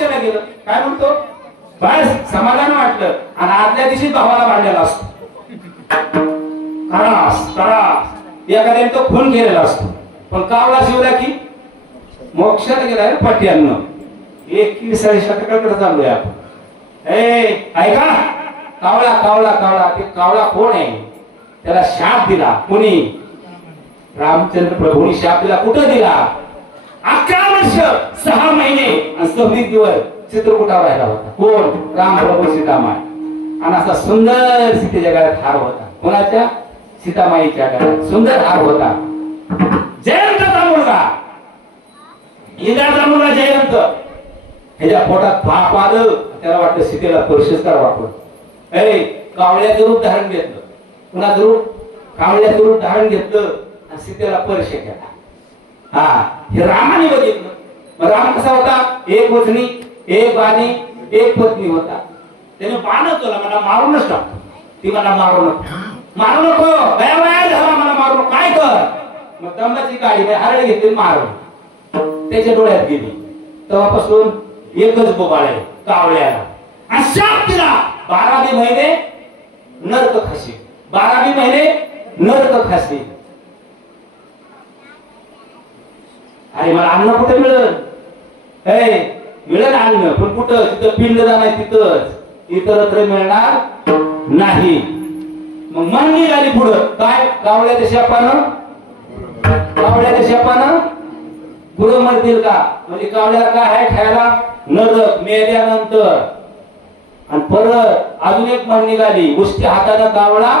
मोक्षाला गेलं. काय म्हणतो, बस समाधान वाटलं. आणि आदल्या दिवशी भावाला भांडलेला असतो, तरास तरास एखाद्याने तो खून केलेला असतो. पण कावळा शिवला की मोक्षाला गेलाय पट्यानं. 21 शतकाकडे चाललोय आपण. ऐका, कावळा कावळा कावळा, ते कावळा कोण आहे? त्याला शाप दिला कोणी? रामचंद्र प्रभूंनी शाप दिला. कुठं दिला? 11 वर्ष 6 महिने आणि 26 दिवस चित्रकूटावर राहिला होता. कोण? राम प्रभू सीतामाई. आणि असा सुंदर सीतेच्या गळ्यात हार होता. कोणाच्या? सीतामाईच्या गळ्यात सुंदर हार होता. जयंतचा मुलगा, इंद्राचा मुलगा जयंत, ह्याच्या पोटात पाप आलं. त्याला वाटतं सीतेला स्पर्शच करावा आपण. कावळ्याचं रूप धारण घेतलं. कुणाचं रूप? कावळ्याचं रूप धारण घेतलं आणि सीतेला स्पर्श केला. हा, हे रामाने बघितलं. राम कसा होता? एक वचनी, एक बाणी, एक पत्नी होता. त्याने बाणच तुला मला मारूनच टाकतो. ती मला मारू नको, मारू नको, गया वया झाला, मला मारू नको, काय कर? मग दंडाची गाडी हरड घेतली, मारून त्याच्या डोळ्यात गेली. तेव्हापासून एकच बोबाळ आहे कावळ्याला. शाप दिला 12 महिने नरक खाशी, 12 महिने नरक खाशी. अरे मला अन्न कुठे मिळेल? मिळेल अन्न, पण कुठं? तिथं पिंड जाणार, तिथंच, इतरत्र मिळणार नाही. मग मन निघाली पुढं. काय? कावळ्याच्या शापानं, कावळ्याच्या शापानं पुढं मरतील का? म्हणजे कावळ्याला काय आहे खायला? नरक मेल्यानंतर. आणि परत अजून एक म्हण निघाली, उष्ट्या हाताने कावळा,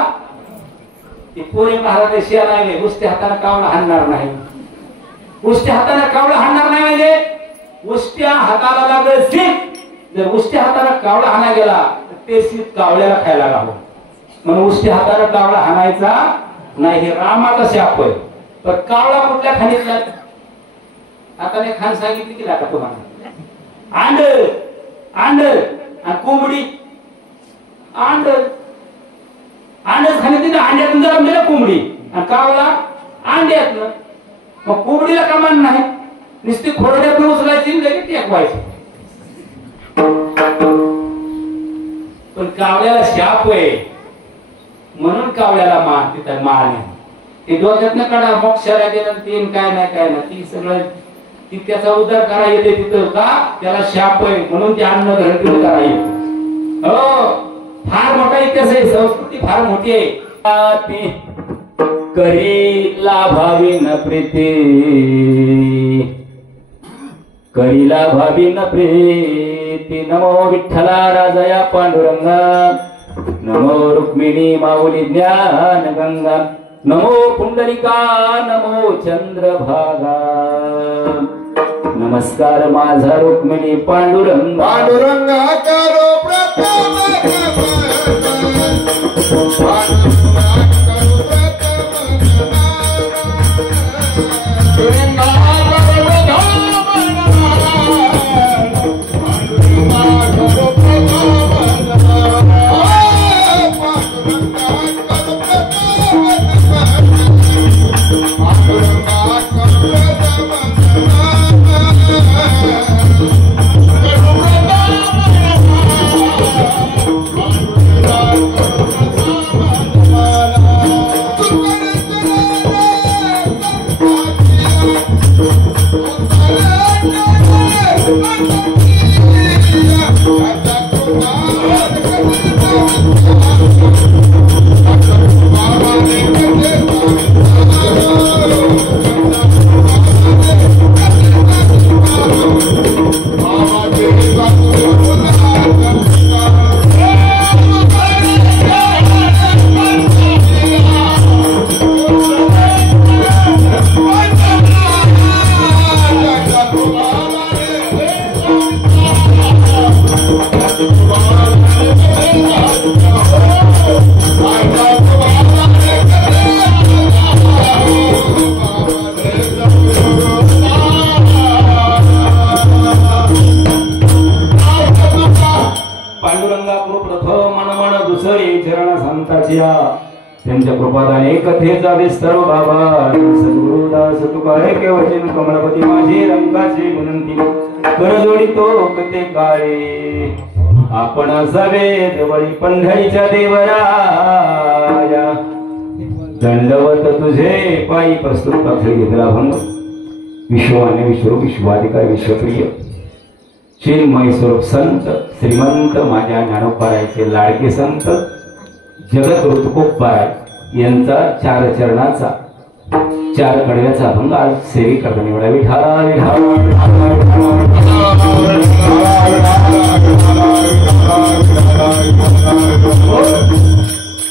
ती पोरे महाराज शिया नाही, उष्ट्या हाताने कावळा हाणणार नाही. उष्ट्या हाताने कावळा हाणणार नाही म्हणजे उष्ट्या हाताला लागलं शीत. जर उष्ट्या हाताने कावळा हाणा गेला तर ते शीत कावळ्याला खायला लावलं. म्हणून उष्ट्या हाताने कावळा हाणायचा नाही. हे रामाचा शाप आहे. तर कावळा कुठल्या खाणीतला? हाताने खान सांगितली की लागा तुम्हाला? अंड, अंड आणि कोंबडी. अंड, अंड सांगितली ना, अंड्यातून जरा मेला कोंबडी, आणि कावळा अंड्यातनं. मग कोंबडीला कमान नाही, नुसती खोरड्यातून उचलायची लगेच टेकवायची. पण कावळ्याला शाप आहे म्हणून कावळ्याला मान, तिथं मान आहे. ते डोक्यातनं काढा, मोक्षाला गेलं तीन काय नाही काय नाही, ती सगळं ती त्याचा उद्धार करा येते तिथं का? त्याला शाप आहे म्हणून ते अन्न ग्रहण करा येते. हो, फार मोठा इतिहास आहे, संस्कृती फार मोठी आहे. करी लाभावी न प्रीती, करी लाभावी न प्रीती. नमो विठ्ठला राजया पांडुरंगा, नमो रुक्मिणी माऊली ज्ञान गंगा, नमो पुंडलिका, नमो चंद्रभागा. नमस्कार माझा रुक्मिणी पांडुरंग, पांडुरंगा करो प्रथम त्यांच्या कृपादाने कथेचा विस्तार बाबा. सद्गुरुदास तुकारे के वचन कमलपती माझी रंगाची विनंती. करजोडी तो कते काळे आपण असावे जवळी पंढरीच्या देवराया दंडवत तुझे पायी प्रस्तुत पक्षी घेतला भंग विश्वाने विश्व विश्वाधिकार विश्वप्रिय चिन्मय स्वरूप संत श्रीमंत माझ्या ज्ञानोपारायचे लाडके संत जगत ऋतुकोपाय यांचा चार चरणाचा चार कडव्याचा अभंग आज सेवी करता निवडा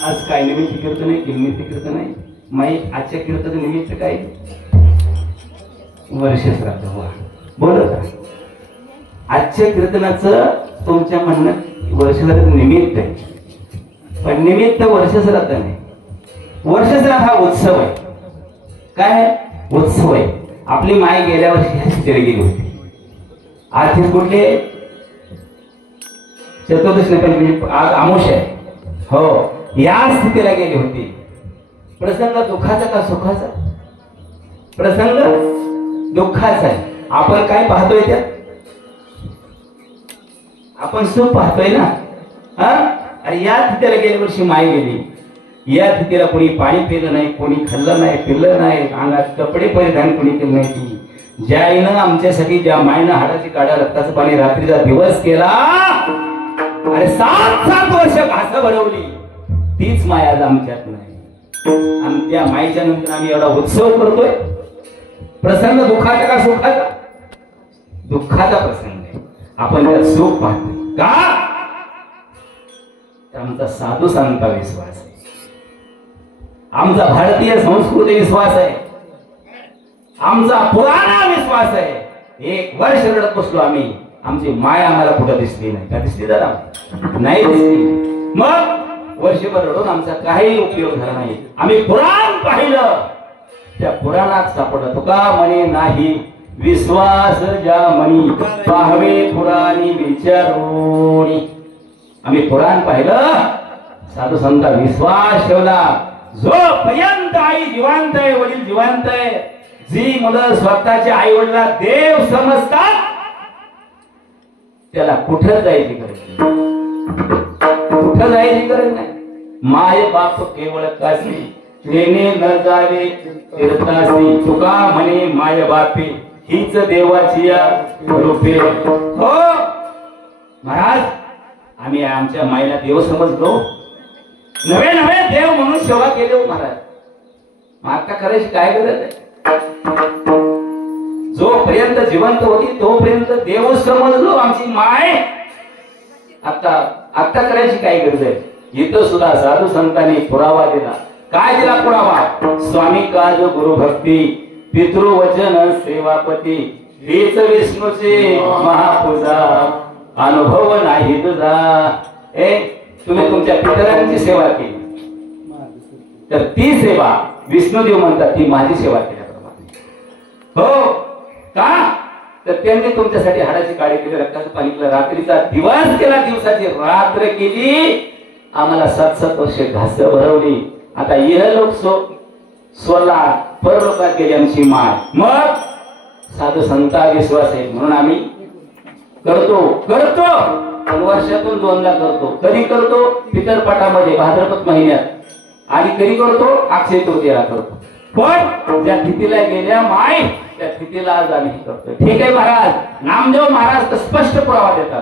आज काय निमित्त कीर्तन आहे निमित्त कीर्तन आहे माई आजच्या कीर्तन निमित्त काय वर्ष श्राद्ध बोलत आजच्या कीर्तनाचं तुमच्या म्हणणं वर्षश्राद्ध निमित्त आहे पण निमित्त वर्षश्राद्ध नाही वर्षश्राद्ध हा उत्सव आहे काय उत्सव आहे आपली माय गेल्या वर्षी स्थितीला गेली होती आर्थिक कुठले चतुर्दशी नाही आज आमोश आहे हो या स्थितीला गेली होती प्रसंग दुःखाचा का सुखाचा प्रसंग दुःखाचा आहे आपण काय पाहतोय त्यात आपण सुख पाहतोय ना हा अरे या स्थितीला गेल्या वर्षी माय गेली या स्थितीला कोणी पाणी पिलं नाही कोणी खाल्लं नाही पिल्लं नाही अंगात कपडे परिधान कोणी केलं नाही ती ज्या आईनं आमच्यासाठी ज्या मायनं हाडाची काढा रक्ताचं पाणी रात्रीचा दिवस केला अरे 7 वर्ष भाषा बनवली तीच माय आज आमच्यात नाही आणि त्या माईच्या नंतर आम्ही एवढा उत्सव करतोय प्रसंग दुःखाचा का सुखाचा दुःखाचा प्रसंग आहे आपण त्यात सुख पाहतोय का आमचा साधू संत विश्वास आहे आमचा भारतीय संस्कृती विश्वास आहे आमचा पुराणा विश्वास आहे 1 वर्ष रडत बसलो आम्ही आमची माय आम्हाला कुठं दिसली नाही का दिसली दादा नाही दिसली मग वर्षभर रडून आमचा काही उपयोग झाला नाही आम्ही पुराण पाहिलं त्या पुराणात सापडलं तुका म्हणे नाही विश्वास ज्या म्हणी पाहवे पुराणी विचारून आम्ही पुराण पाहिलं साधू संत विश्वास ठेवला जो पर्यंत आई जिवंत आहे वडील जिवंत आहे जी मुलं स्वतःच्या आई वडिला देव समजतात त्याला कुठं जायची गरज नाही कुठं जायची गरज नाही माय बाप केवळ काशी लेणे न जावे तीर्थासी तुका म्हणे माय बापे हीच देवाची रूपे हो महाराज आम्ही आमच्या मायला देव समजलो नवे नवे देव म्हणून सेवा केली हो महाराज आता करायची काय गरज आहे जोपर्यंत जिवंत होती तोपर्यंत देव समजलो आमची माय आता करायची काय गरज आहे इथं सुद्धा साधू संतांनी पुरावा दिला काय दिला पुरावा स्वामी काज गुरु भक्ती पितृवचन सेवापती हेच विष्णूचे महापूजा अनुभव नाही तुझा तुम्ही तुमच्या पितरांची सेवा केली तर ती सेवा विष्णुदेव म्हणतात ती माझी सेवा केल्याप्रमाणे हो का तर त्यांनी तुमच्यासाठी हाडाची काळी केली रक्ताचं पाणी केलं रात्रीचा दिवस केला दिवसाची रात्र केली आम्हाला 7 वर्षे घास भरवली आता इह लोक स्वला परलोकात गेली आमची माय मग साधू संता विश्वास आहे म्हणून आम्ही करतो वर्षातून 2दा करतो कधी करतो पितरपटामध्ये भाद्रपद महिन्यात आणि कधी करतो अक्षय तृतीयेला करतो पण ज्या तिथीला गेल्या माय त्या तिथीला आज आम्ही करतो ठीक आहे महाराज नामदेव महाराज तर स्पष्ट पुरावा देतात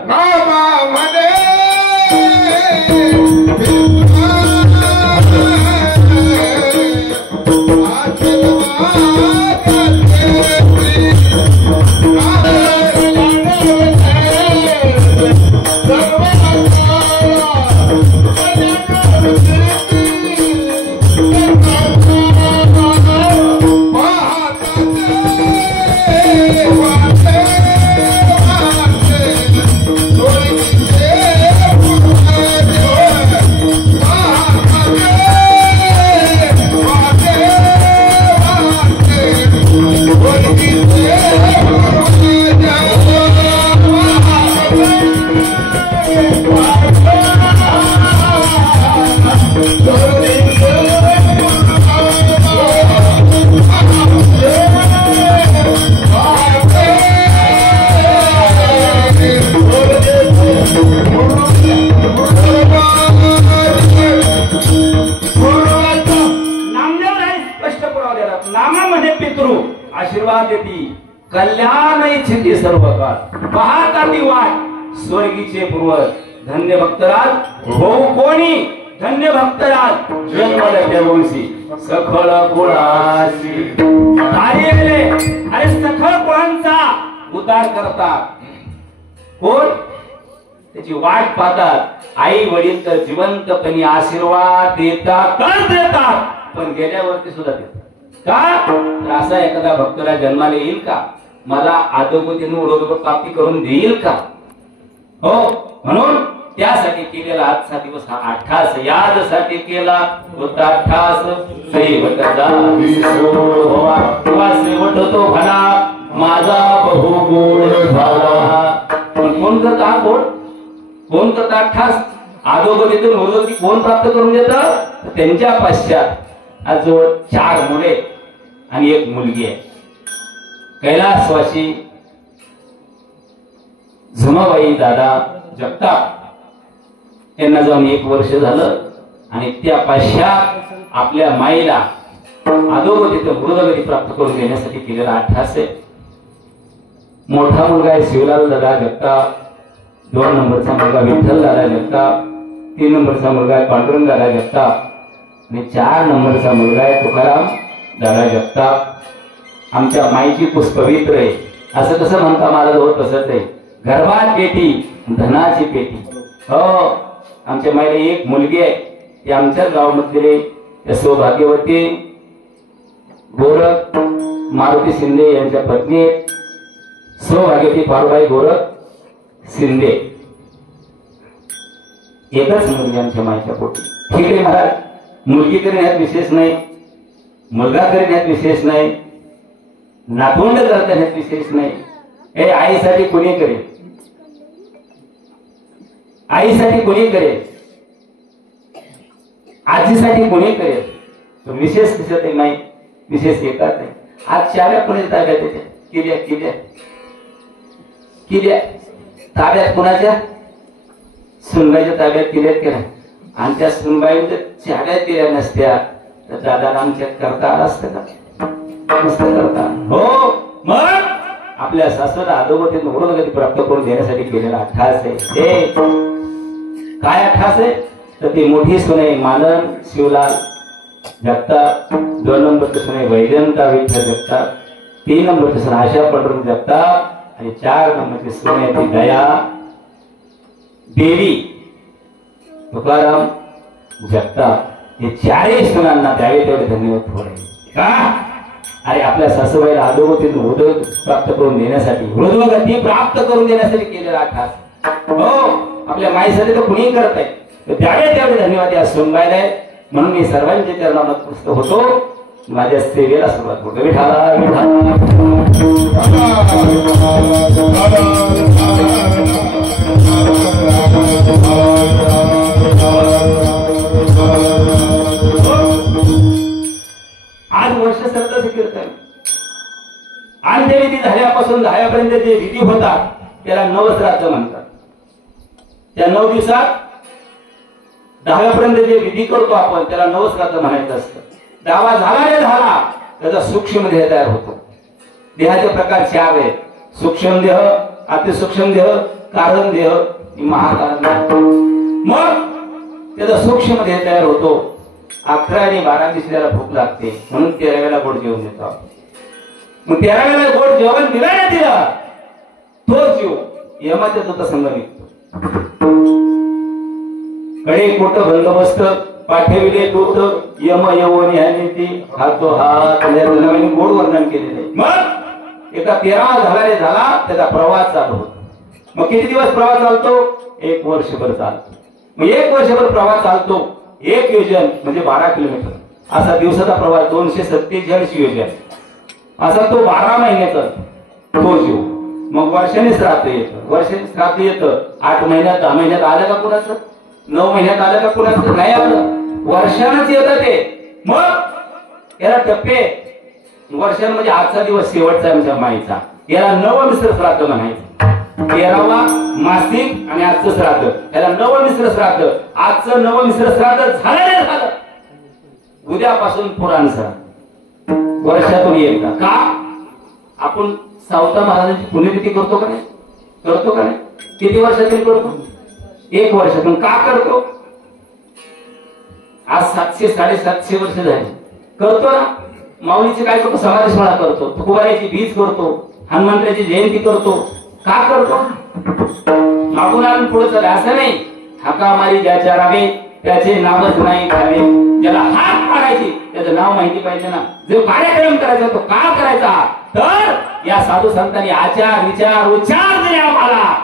कल्याण इच्छिते सर्व काळ पाहता ती वाट स्वर्गीचे पूर्वज धन्य भक्तराज होऊ कोणी धन्य भक्तराज जन्मले वंशी सखळ कुळाची कार्य अरे सखळ कुळांचा उद्धार करतात कोण त्याची वाट पाहतात आई वडील तर जिवंतपणे आशीर्वाद देतात पण गेल्यावरती सुद्धा देतात का तर असा एखादा भक्तला जन्माला येईल का मला आदोगतीने उडोदोड प्राप्ती करून देईल का हो म्हणून त्यासाठी केलेला आजचा दिवस हा 28 यादसाठी केला होता 28 दैवताचा तो भला माझा बहुगुण झाला पण कोण करता हा कोण करता 28 आदोगतीतून उडोगती कोण प्राप्त करून देतं त्यांच्या पश्चात आज जवळ 4 मुले आणि 1 मुलगी आहे कैलासवासी झुमाबाई दादा जगताप यांना जाऊन 1 वर्ष झालं आणि त्या पश्चात आपल्या माईला अधोगतीतून मृदगती प्राप्त करून देण्यासाठी केलेला 28 मोठा मुलगा आहे शिवलाल दादा जगताप 2 नंबरचा मुलगा विठ्ठल दादा जगताप 3 नंबरचा मुलगा आहे पांडुरंग दादा जगताप आणि 4 नंबरचा मुलगा आहे तुकाराम दादा जगताप आमच्या माईची खूप पवित्र आहे असं कसं म्हणता मला जवळ तसंच आहे गर्भात पेटी धनाची पेटी हो आमच्या माईला 1 मुलगी आहे ती आमच्या गावामधले सौभाग्यवती गोरख मारुती शिंदे यांच्या पत्नी सौभाग्यवती पारुबाई गोरख शिंदे एकच मुलगी आमच्या माईच्या पोटी ठीक आहे महाराज मुलगी करण्यात विशेष नाही मुलगा करण्यात विशेष नाही नातवंड करण्यात विशेष नाही हे आईसाठी कोणी करेल आईसाठी कोणी करेल आजीसाठी कोणी करेल विशेष दिसत नाही विशेष येतात नाही आज 4 कोणी ताब्यात त्याच्या किल्या ताब्यात कोणाच्या सुनबाईच्या ताब्यात केल्या आणि त्या सुनबाईच्या 4 केल्या नसत्या तर दादाला आमच्या करता आला असतं का मस्त करता हो मग आपल्या सासरा अधोगतीतून मृदगती प्राप्त करून देण्यासाठी केलेला 28 आहे काय 28 तर ती मोठी सुने मालन शिवलाल जगताप 2 नंबरची सुने वैजंता विठ्ठल जगताप 3 नंबरची सुने आशा पांडुरंग जगताप आणि 4 नंबरची सुने ती दया देवी तुकाराम जगताप हे 4 सुनांना द्यावे तेवढे धन्यवाद थोडे का अरे आपल्या सासूबाईला अधोगतीतून उदग प्राप्त करून देण्यासाठी मृदगती प्राप्त करून देण्यासाठी केलेला 28 हो आपल्या माईसाठी तर कुणी करत आहे द्यावे तेवढे धन्यवाद या सुनबाईला म्हणून मी सर्वांच्या चरणात नतमस्तक होतो माझ्या सेवेला सुरुवात करतो विठाला आज वर्ष सरदाचं कीर्तन आणि ते विधी झाल्यापासून 10पर्यंत जे विधी होतात त्याला नवश्राद्ध म्हणतात त्या 9 दिवसात 10पर्यंत जे विधी करतो आपण त्याला नवश्राद्ध म्हणायचं असतं 10वा झाला रे झाला त्याचा सूक्ष्म देह तयार होतो देहाचे प्रकार 4 आहेत सूक्ष्म देह अतिसूक्ष्म देह कारण देह महाकारण मग त्याचा सूक्ष्म देह तयार होतो 11 आणि 12 दिवशी त्याला भूक लागते म्हणून 13व्याला गोड जेवण देतो मग 13व्याला गोड जेवण दिला ना तिला तो जीव यमाच्या दूत संघ निघतो कडे कोट बंदोबस्त पाठविले दूत यम यवनी आणि ती हातो हात नवीन गोड वर्णन केलेले मग एका 13 झाला त्याचा प्रवास चालू होतो मग किती दिवस प्रवास चालतो 1 वर्षभर चालतो मग 1 वर्षभर प्रवास चालतो 1 योजन म्हणजे 12 किलोमीटर असा दिवसाचा प्रवास 247 योजन असा तो 12 महिन्याचा तो जीव मग वर्षाने श्राद्ध येतं वर्षाने श्राद्ध येतं 8 महिन्यात 10 महिन्यात आलं का कुणाचं 9 महिन्यात आलं का कुणाचं नाही आलं वर्षानच येतं ते मग याला टप्पे वर्षान म्हणजे आजचा दिवस शेवटचा आमच्या माईचा याला नवमिश्र श्राद्ध म्हणायचं 13वा मासिक आणि आजचं श्राद्ध याला नवमिश्र श्राद्ध आजचं नवमिश्र श्राद्ध झालं उद्यापासून पुराण श्राद्ध वर्षातून एकदा का आपण सावता महाराजांची पुण्यतिथी करतो का नाही? करतो का नाही? किती वर्षातून करतो? 1 वर्षातून. का करतो? आज 700 750 वर्ष झाली. करतो ना. माऊलीचे काय करतो? समाधी सोहळा करतो, तुकोबाराची बीज करतो, हनुमंताची जयंती करतो. का करतो? मागून आणून पुढे चालले असं नाही. हाका मारी ज्याच्या रागे त्याचे नावच नाही खावे. ज्याला हाक मारायची त्याचं नाव माहिती पाहिजे ना. जो कार्यक्रम करायचा तो का करायचा? तर या साधू संतांनी आचार विचार उच्चार दिले आम्हाला.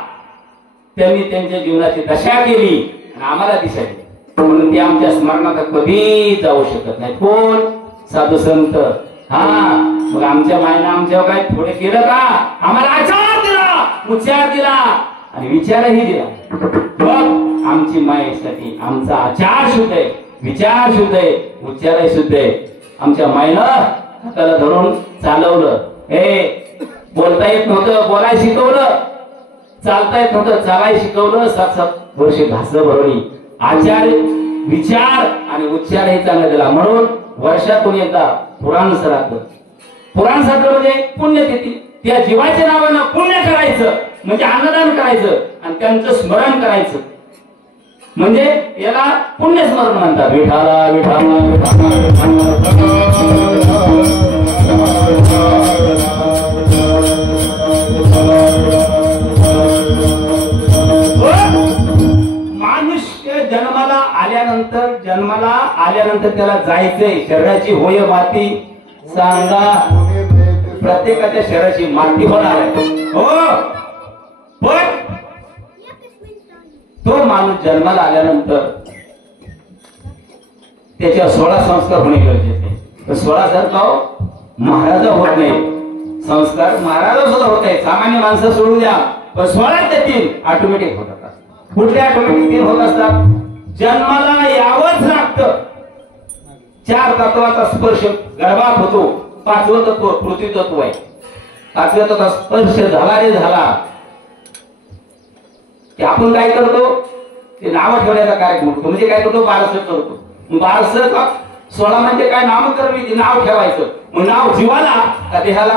त्यांनी त्यांच्या जीवनाची दशा केली आणि आम्हाला दिशा दिली. म्हणून ते आमच्या स्मरणात कधी जाऊ शकत नाही. कोण? साधू संत. हा मग आमच्या मायनं आमच्यावर काय थोडे केलं का? आम्हाला आचार दिला, उच्चार दिला आणि विचारही दिला. बघ आमची मायेसाठी आमचा आचार शुद्ध आहे, विचार शुद्ध आहे, उच्चारही शुद्ध आहे. आमच्या मायनं हाताला धरून चालवलं. हे बोलता येत नव्हतं, बोलायला शिकवलं. चालता येत नव्हतं, चालायला शिकवलं. 7-7 वर्षे घासलं भरवणी. आचार विचार आणि उच्चार हे चांगला दिला. म्हणून वर्षातून एकदा पुराण श्राद्ध. पुराण श्राद्ध म्हणजे पुण्यतिथी. त्या जीवाच्या नावानं पुण्य करायचं म्हणजे अन्नदान करायचं आणि त्यांचं स्मरण करायचं म्हणजे याला पुण्यस्मरण म्हणतात. विठाला विठाला मनुष्य जन्माला आल्यानंतर त्याला जायचंय. शरीराची होय माती सांगा. प्रत्येकाच्या शरीराची माती होणार आहे. हो पण तो माणूस जन्माला आल्यानंतर त्याच्या 16 संस्कार होणे गरजेचे आहे. 16 जर का महाराजा होत नाही संस्कार, महाराजा सुद्धा होत आहे. सामान्य माणसं सोडून द्या, पण 16 ते 3 ऑटोमॅटिक होत असतात. कुठले ऑटोमॅटिक 3 होत असतात? जन्माला यावंच लागतं. 4 तत्वाचा स्पर्श गर्भात होतो. 5वं तत्व पृथ्वी तत्व आहे. 5व्या तत्वाचा स्पर्श झाला रे झाला की आपण काय करतो? ते नाव ठेवण्याचा कार्यक्रम करतो. म्हणजे काय करतो? बारसं करतो. 16 म्हणजे काय? नामकरण, नाव ठेवायचं. मग नाव जीवाला का देहाला?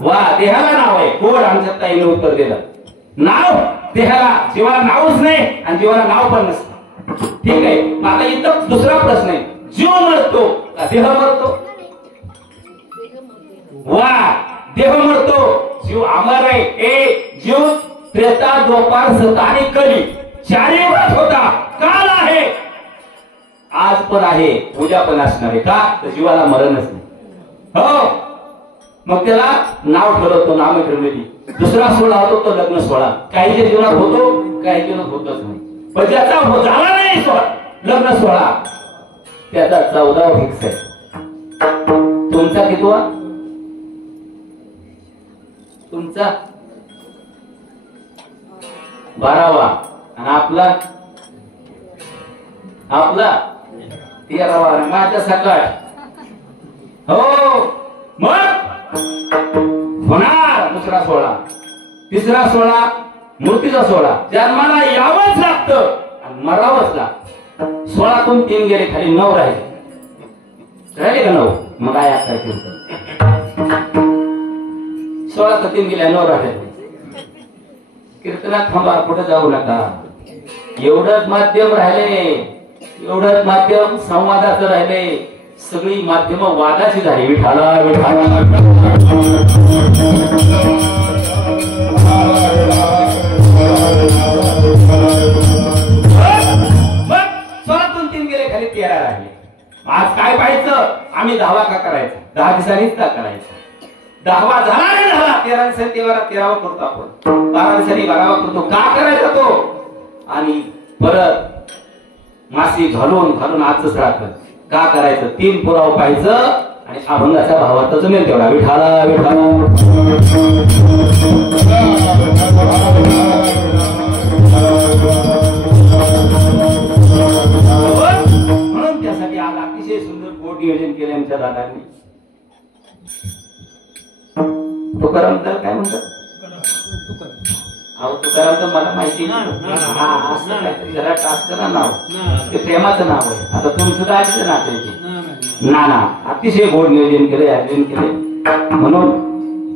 वा, देहाला नाव आहे. कोण? आमच्या ताईने उत्तर दिलं. नाव देहाला, जीवाला नावच नाही आणि जीवाला नाव पण नसतं. ठीक आहे. मग आता इथं दुसरा प्रश्न आहे. जीव मरतो का देह मरतो? वा, देह मरतो, जीव अमर आहे. जीव त्रेता द्वापार सत आणि कली 4 युगात होता. काल आहे, आज पण आहे, उद्या पण असणार आहे. का? तर जीवाला मरणच नाही. हो, मग त्याला नाव ठरवतो, नाम ठरवली. दुसरा सोहळा होतो तो लग्न सोहळा. काहीच्या जीवनात होतो, काही जीवनात होतच नाही. पण ज्याचा झाला नाही लग्न सोहळा त्याचा 14वा फिक्स आहे. तुमचा कितवा? तुमचा 12वा आणि आपला 13वा. माझ्या सकाळ. हो, मग होणार दुसरा सोहळा, तिसरा सोहळा, मूर्तीचा सोहळा. जन्माला यावंच लागतं आणि मरावंच लागतं. 16तून 3 गेले, खाली 9 राहिले का? 9. मग काय आता कीर्तन? 16 3 गेल्या, 9 राहिले. कीर्तनात थांबा, कुठे जाऊ नका. एवढंच माध्यम राहिले, एवढंच माध्यम संवादाचं राहिले. सगळी माध्यम वादाची झाली. विठाला विठाला 16तून 3 गेले, खाली 13 राहिले. आज काय पाहायचं? आम्ही 10वा का करायचा? 10 दिवसांनीच का करायचं? 10वा झाला रे झाला. 13 दिवसांनी 13वा करतो आपण. 12 दिवसांनी 12वा करतो. का करायचा तो? आणि परत मासी घालून आजच राहतं. का करायचं? 3 पुरावा पाहायचं आणि अभंगाच्या भावात जमेल तेवढा. विठाला विठाला म्हणून त्यासाठी आज अतिशय सुंदर गोड नियोजन केले आमच्या दादांनी. तुकाराम तर काय म्हणतात? अहो तुकाराम तर मला माहिती नाही. असं काहीतरी जरा टास्क ना नाव, ते प्रेमाचं नाव आहे. आता तुमचं काय नाव आहे? नाना अतिशय गोड नियोजन केले, आयोजन केले, म्हणून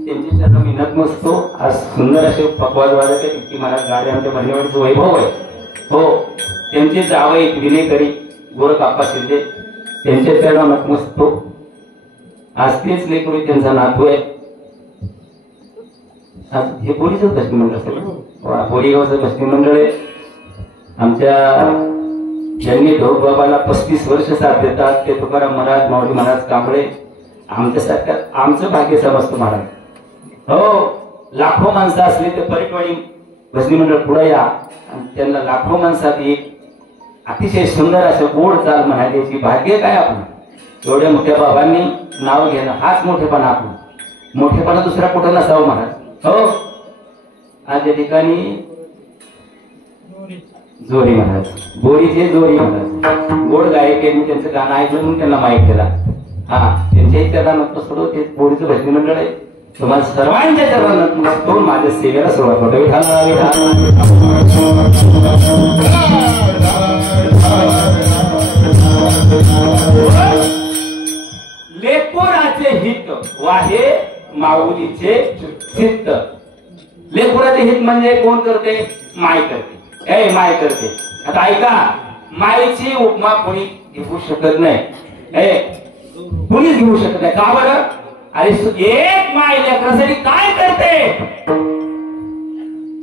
त्यांची चरण मी नतमस्तको. आज सुंदर असे पकवाज वाजत आहे. ती मला गाडी आमच्या भरणेवाडीचं वैभव आहे. हो, त्यांचे जावई विनेकरी गोरखाप्पा शिंदे, त्यांच्या चरण नतमस्तको. आज तेच लेकरू त्यांचा नातू आहे. आज हे बोरीचंच भजनी मंडळ असेल, बोरीगावचं भजनी मंडळ आहे. आमच्या ज्यांनी ढोक बाबाला 35 वर्ष साथ देतात ते तुकाराम महाराज, माऊली महाराज कांबळे. आमच्यासारख्या आमचं भाग्य समजतो महाराज. हो, लाखो माणसं असली तर परिटवाडी भजनी मंडळ पुढे या आणि त्यांना लाखो माणसात एक अतिशय सुंदर असं गोड चाल म्हणायची भाग्य काय आपलं. एवढ्या मोठ्या बाबांनी नाव घेणं हाच मोठेपणा. आपण मोठेपणा दुसरा कुठं नसावं महाराज. हो, आज या ठिकाणी जोरी महाराज, बोरीचे जोरी महाराज गोड गायक आहे. मी त्यांचं गाणं ऐकलं म्हणून त्यांना माहीत केला. हा, त्यांच्याही चरणात सोडव, ते बोरीचं भजनी मंडळ आहे. तुम्हाला सर्वांच्या चरणात दोन माझ्या सेवेला सुरुवात होते. लेकुराचे हित वाहे माऊलीचे चित्त. लेकुराचे हित म्हणजे कोण करते? माय करते. माय करते. आता ऐका, मायची उपमा कोणी घेऊ शकत नाही. कोणीच घेऊ शकत नाही. का बरं? अरे एक माय लेकरासाठी काय करते?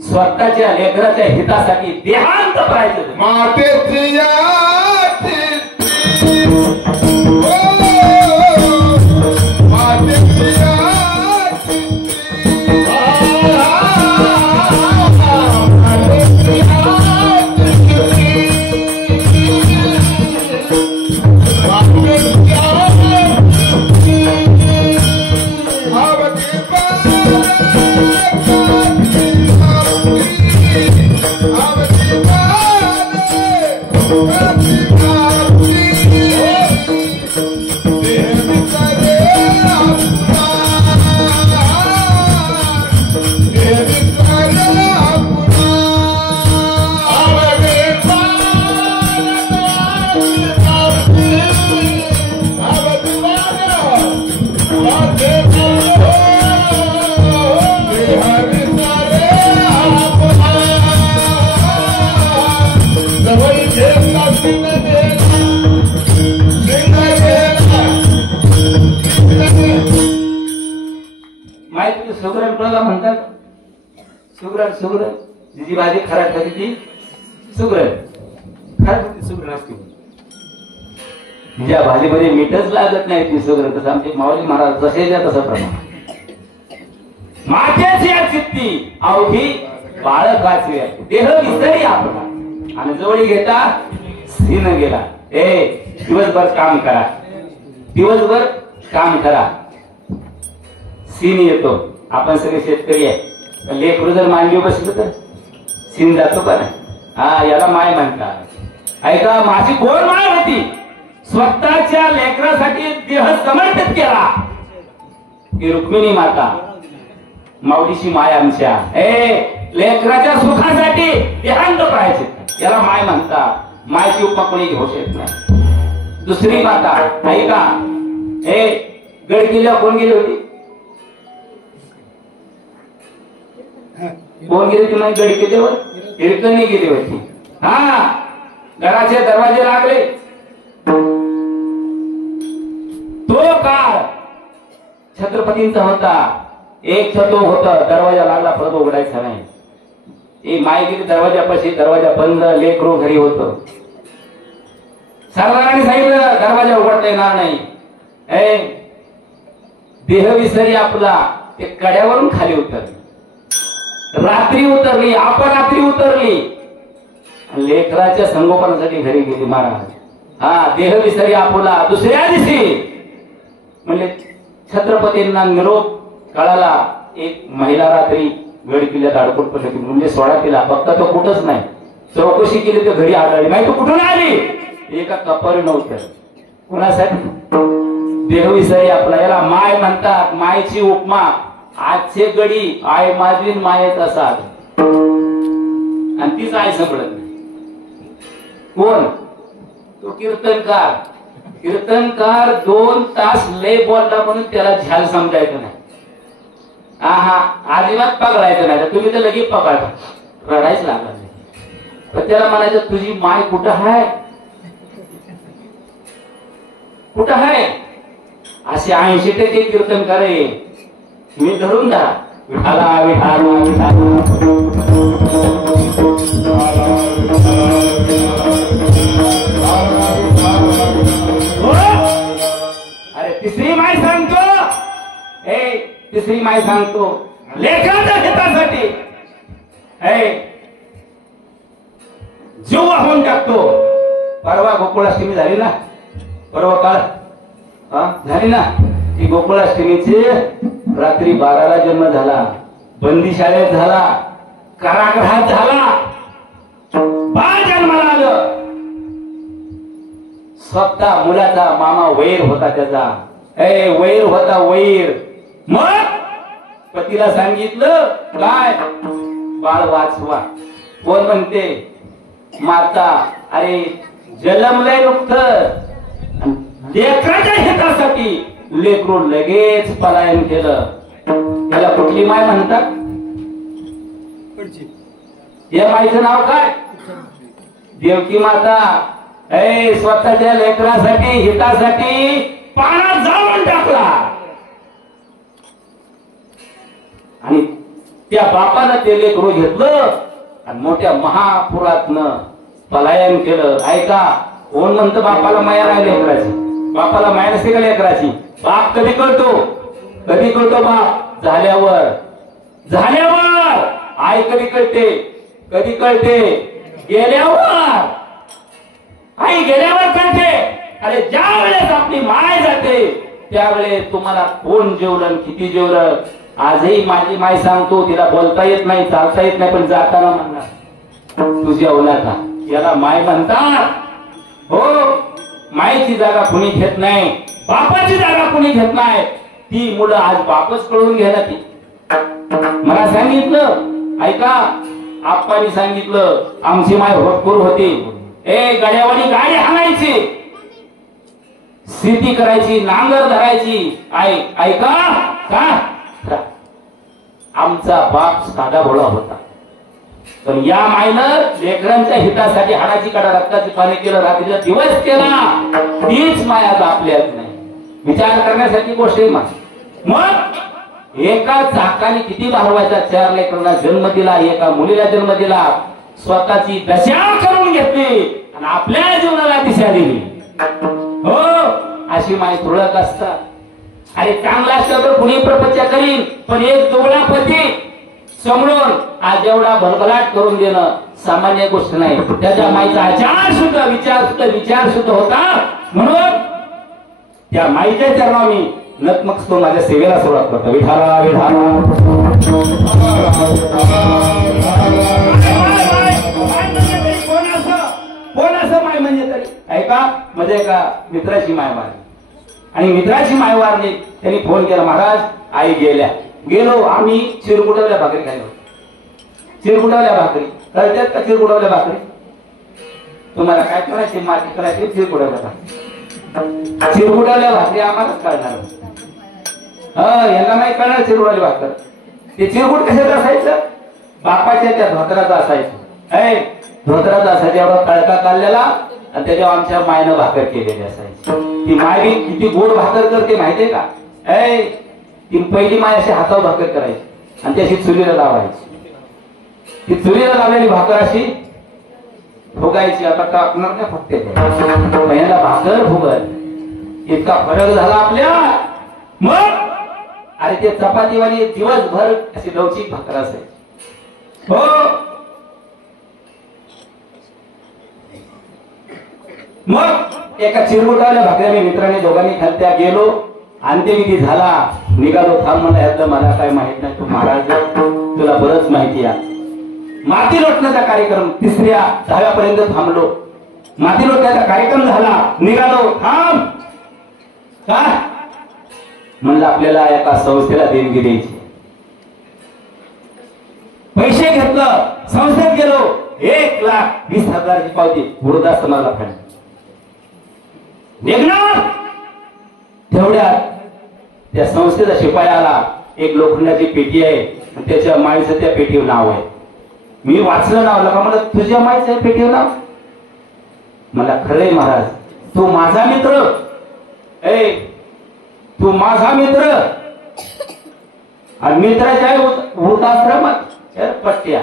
स्वतःच्या लेकराच्या हितासाठी देहांत करायचं. मातेची सुगरण कोणाला म्हणतात? सुगरण. सुगरण जी भाजी खराब झाली ती सुगरण. खराब होती सुगरण असते. ज्या भाजीमध्ये मीठच लागत नाही ती सुगरण. तसं आमचे माऊली महाराज जसे द्या तसं प्रमाण. मातेची चित्ती अवघी बाळकाची देह विसरी आपला आणि जवळ घेता सीन गेला. दिवसभर काम करा, दिवसभर काम करा. सीन येतो. आपण सगळे शेतकरी आहे. लेकरू जर मांडली बसलं तर सीन जातो का नाही? हा, याला माय म्हणतात. ऐका, माझी कोण माय होती? स्वतःच्या लेकरासाठी देह समर्पित केला. ती रुक्मिणी माता, माऊलीची माय आमच्या. लेकराच्या सुखासाठी देहांत करायचे याला माय म्हणतात. मायची उपमा कोणी घेऊ शकत नाही. दुसरी माता ऐका, गड किल्ल्यावर कोण गेली होती? कोण गेली होती? नाही, गड किल्ल्यावर हिरकणी गेली होती. हा, घराचे दरवाजे लागले. तो काळ छत्रपतींचा होता. एक छतो होता, दरवाजा लागला परत उघडायचा नाही. माय गेली दरवाजापाशी, दरवाजा बंद, लेकरू घरी होत. सरदारांनी सांगितलं दरवाजा उघडता येणार नाही. देह विसरी आपला ते कड्यावरून खाली उतरली. रात्री उतरली, अपरात्री उतरली. लेकराच्या संगोपनासाठी घरी गेली महाराज. हा, देह विसरी आपला. दुसऱ्या दिवशी म्हणजे छत्रपतींना निरोप कळाला. एक महिला रात्री गड किल्ल्यात अडकून पडली. म्हणजे सोडा तिला, फक्त तो कुठंच नाही. चौकशी केली तर घरी आढळली. माहिती तू कुठून आली? एका कपारी नव्हतं. कुणासाठी? देह विसरी आपला. याला माय म्हणतात. मायची उपमा. आजचे गडी आय माझी मायेत असाल आणि तीच आय सापडत नाही. कोण? तो कीर्तनकार. कीर्तनकार 2 तास लय बोलला म्हणून त्याला झाल समजायचं नाही. आहा अजिबात पकडायचं नाही. तुम्ही तर लगेच पकडता, रडायच लागला नाही. पण त्याला म्हणायचं तुझी माय कुठं आहे, कुठं आहे. असे 80% कीर्तनकार आहे. मी धरून धरा विठाला विठाला अरे तिसरी माय सांगतो, तिसरी माय सांगतो लेकराच्या हितासाठी जीव वाहून टाकतो. परवा गोकुळाष्टमी झाली ना, परवा काळ झाली ना, ती गोकुळाष्टमीची रात्री 12ला जन्म झाला, बंदीशाळेत झाला, कारागृहात झाला, बाळ जन्माला आलं. स्वतः मुलाचा मामा वैर होता त्याचा, वैर होता वैर. मग पतीला सांगितलं काय, बाळ वाचवा. कोण म्हणते, माता. अरे जन्मलंय नुकतं, लेकराच्या हितासाठी लेकरू लगेच पलायन केलं. त्याला कुठली माय म्हणतात, या माईचं नाव काय, देवकी माता. स्वतःच्या लेकरासाठी हितासाठी पाण्यात जाळून टाकला. आणि त्या बापानं ते लेकरू घेतलं आणि मोठ्या महापुरातनं पलायन केलं. ऐका, कोण म्हणतं बापाला माया नाही लेकराची, बापाला माया नसते का लेकराची. बाप कधी कळतो, कधी कळतो बाप, झाल्यावर. झाल्यावर आई कधी कळते, कधी कळते, गेल्यावर. आई गेल्यावर कळते. अरे ज्या वेळेस आपली माय जाते त्यावेळेस तुम्हाला कोण जेवलं किती जेवलं. आजही माझी माय सांगतो, तिला बोलता येत नाही, चालता येत नाही, पण जाताना म्हणणार तू जेवला का. याला माय म्हणतात. हो, मायची जागा कुणी घेत नाही, बापाची जागा कुणी घेत नाही. ती मुलं आज बापच कळून घ्यायला. ती मला सांगितलं, ऐका, आप्पानी सांगितलं, आमची माय होतपूर होती. गड्यावानी गाडी हाणायची, शेती करायची, नांगर धरायची. ऐका का, आमचा बाप साधा भोळा होता, पण या मायनं लेकरांच्या हितासाठी हाडाची काढा रक्ताची पाणी केलं, रात्रीचा दिवस केला. तीच माया आपल्यात नाही. विचार करण्यासाठी गोष्ट आहे. मग एका चाकाने किती भारवायचा. 4 लेकरांना जन्म दिला, एका मुलीला जन्म दिला, स्वतःची दशा करून घेतली आणि आपल्या जीवनाला दिशा दिली. हो, अशी माय तुळक असतात. अरे चांगला असलं तर कुणी प्रपंच करीन, पण एक दुबळा पती समोरून आज एवढा भरभराट करून देणं सामान्य गोष्ट नाही. त्याच्या माईचा आचार सुद्धा, विचार सुद्धा होता. म्हणून त्या माईच्या चरणावर मी नतमस्तक माझ्या सेवेला सुरुवात करतो. विठाला विठाला. कोण असं माय म्हणजे तरी. ऐका, म्हणजे एका मित्राची माय मारली आणि मित्राची माय वारली. त्यांनी फोन केला, महाराज आई गेल्या. गेलो आम्ही. चिरकुटवल्या भाकरी खायला. चिरकुटवल्या भाकरी कळतात का, चिरकुटवल्या भाकरी. तुम्हाला काय करायचे, माती करायची, चिरकुटवल्या भाकरी. चिरकुटवल्या भाकरी आम्हालाच कळणार. यांना नाही कळणार चिरकुटवली भाकर. ते चिरकुट कशाचं असायचं, बापाच्या त्या धोत्राचं असायचं. धोत्राचा असायचं, एवढा तळका काढलेला आणि त्याच्यावर आमच्या मायनं भाकर केलेली असायची. ती माय बी किती गोड भाकर करते माहितीये का. ती पहिली माय अशी हातावर भाकर करायची आणि त्याशी चुलीला लावायची. ती चुलीला लावलेली भाकर अशी फुगायची. आता टाकणार नाही फक्त पहिल्यांदा भाकर फुगत. इतका फरक झाला आपल्या. मग अरे ते चपातीवाली दिवसभर अशी लवचिक भाकर असायची. हो, मग एका चिरमुटावल्या भाकऱ्या मी मित्राने दोघांनी खालत्या. गेलो, अंत्यविधी झाला, निघालो. थांब म्हणलं, यातलं मला काय माहित नाही, तू महाराज तुला बरंच माहिती आहे. माती लोटण्याचा कार्यक्रम 3ऱ्या 10व्या पर्यंत थांबलो. माती लोटण्याचा कार्यक्रम झाला, निघालो. थांब का म्हणलं, आपल्याला एका संस्थेला देणगी द्यायची. पैसे घेतलं, संस्थेत गेलो. 1,20,000ची पावती वृद्धाश्रमाला फाडली. निघणार. तेवढ्यात त्या संस्थेचा शिपाई आला. एक लोखंडाची पेटी आहे आणि त्याच्या माईचं त्या पेटीवर नाव आहे. मी वाचलं नाव. लगा मला तुझ्या माईचं पेटीवर नाव. मला खरंय महाराज, तू माझा मित्र. ए तू माझा मित्र. आणि मित्राच्या वृद्धाश्रमात यार पट्ट्या,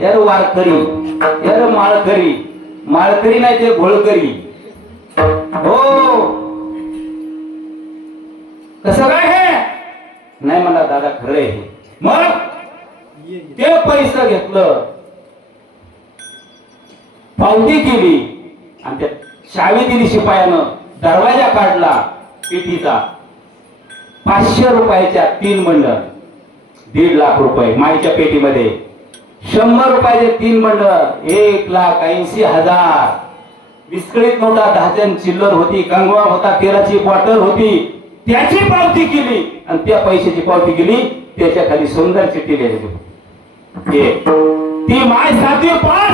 यार वारकरी, यार माळकरी. माळकरी नाही ते घोळकरी. हो कसं काय हे? नाही मला दादा खरंय हे. मग ते पैसे घेतलं, पावती केली आणि त्या शावी दिली शिपायानं. दरवाजा काढला पेटीचा. 500 रुपयाच्या 3 बंडल. 1.5 लाख रुपये माईच्या पेटीमध्ये. 100 रुपयाचे 3 बंडल. 1,80,000. विस्कळीत नोटा 10 चिल्लर होती. कंगवा होता. तेलाची बॉटल होती. त्याची पावती केली आणि त्या पैशाची पावती केली. त्याच्या खाली सुंदर चिठ्ठी लिहिली. ती माय 7वी पास.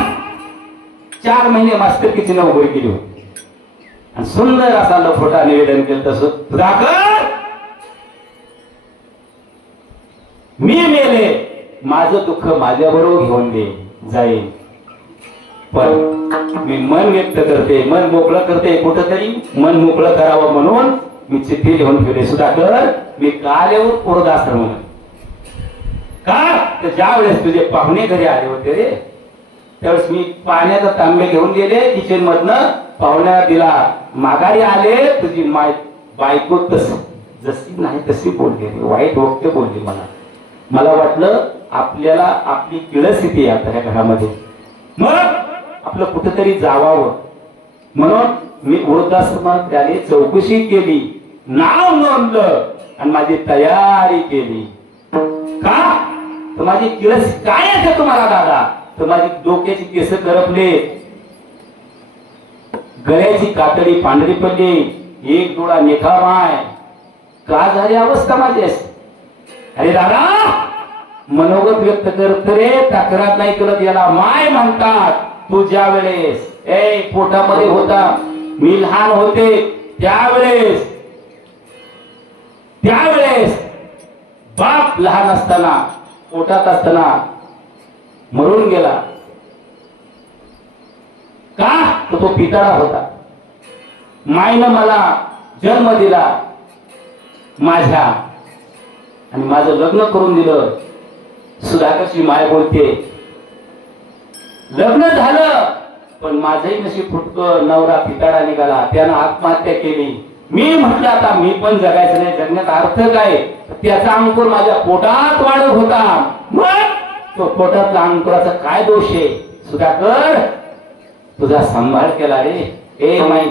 4 महिने मास्तरकीची नोकरी केली होती आणि सुंदर असा लफोटा निवेदन केलं. तसं सुधाकर, मी मेले, माझं दुःख माझ्या बरोबर घेऊन दे जाईल, पण मी मन व्यक्त करते, मन मोकळं करते. कुठंतरी मन मोकळं करावं म्हणून मी चिठ्ठी लिहून ठेवले. सुधाकर, मी काल येऊन वृद्धाश्रम का तर ज्या वेळेस तुझे पाहुणे घरी आले होते रे, त्यावेळेस मी पाण्याचा तांबे घेऊन गेले किचन मधनं. पाहुण्या दिला. माघारी आले, तुझी बायको जशी नाही तशी बोलली, वाईट वक्त बोलली. मला वाटलं आपल्याला आपली किळस्थिती आहे आता ह्या घरामध्ये, मग आपलं कुठेतरी जावावं म्हणून मी वृद्धाश्रमात त्याने चौकशी केली, नाव नोंदलं आणि माझी तयारी केली. का तर माझी किळस काय आहे तुम्हाला दादा? तर माझी डोक्याची केस करपले, गळ्याची कातडी पांढरी पडली, एक डोळा निखामाय. का झाली अवस्था माझी अशी? अरे दादा, मनोगत व्यक्त करत रे, तक्रार नाही करत. याला माय म्हणतात. तू ज्या वेळेस पोटामध्ये होता, मी लहान होते त्यावेळेस बाप लहान असताना पोटात असताना मरून गेला. का तर तो पितळा होता. मायनं मला जन्म दिला माझ्या आणि माझं लग्न करून दिलं. सुधाकरची माय बोलते, लग्न झालं पण माझंही नशीब फुटकं. नवरा पितळा निघाला, त्यानं आत्महत्या केली. मी म्हटलं आता मी पण जगायचं नाही, जगण्यात अर्थ काय? त्याचा अंकुर माझ्या पोटात वाढत होता. मग तो पोटातला अंकुराचा काय दोष आहे? सुधाकर, तुझा सांभाळ केला रे. ए माई,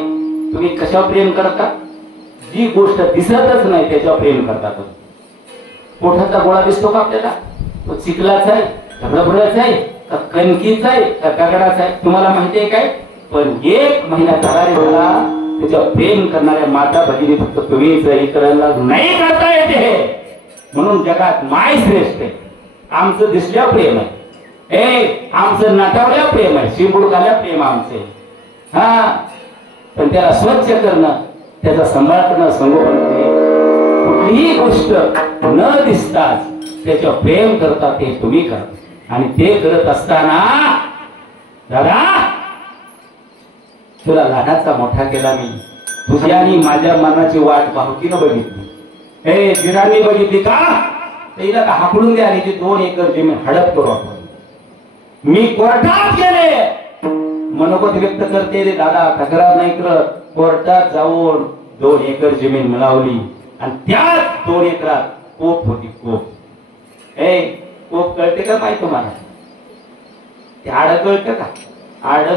तुम्ही कशावर प्रेम करता? जी गोष्ट दिसतच नाही त्याच्यावर प्रेम करतात. पोटाचा गोळा दिसतो का आपल्याला? तो चिखलाचा आहे, रबराचा आहे, का कणकीचा आहे, का दगडाचा आहे? तुम्हाला माहिती आहे काय? पण 1 महिना झाला रे मला, त्याच्यावर प्रेम करणाऱ्या माता भगिनी फक्त तुम्हीच, इतरांना नाही करता येते. म्हणून जगात माय श्रेष्ठ आहे. आमचं दिसल्या प्रेम आहे, आमचं नाटावल्या प्रेम आहे, शिंबुडकाल्या प्रेम आमचे. हा, पण त्याला स्वच्छ करणं, त्याचा सांभाळ करणं, संगोपन कुठलीही गोष्ट न दिसताच त्याच्यावर प्रेम करता ते तुम्ही करा. आणि ते करत असताना दादा, तुला लहानाचा मोठा केला मी. तुझी आणि माझ्या मनाची वाट भावकीनं बघितली. दिरांनी बघितली का? तिला का हाकलून द्या आणि 2 एकर जमीन हडप करू आपण. मी कोर्टात गेले, मनोगत व्यक्त करते रे दादा, तक्रार नाही करत. कोर्टात जाऊन 2 एकर जमीन मिळवली आणि त्याच 2 एकरात कोप होती. कोप कळते का माहिती तुम्हाला? ते आड कळतं का? आड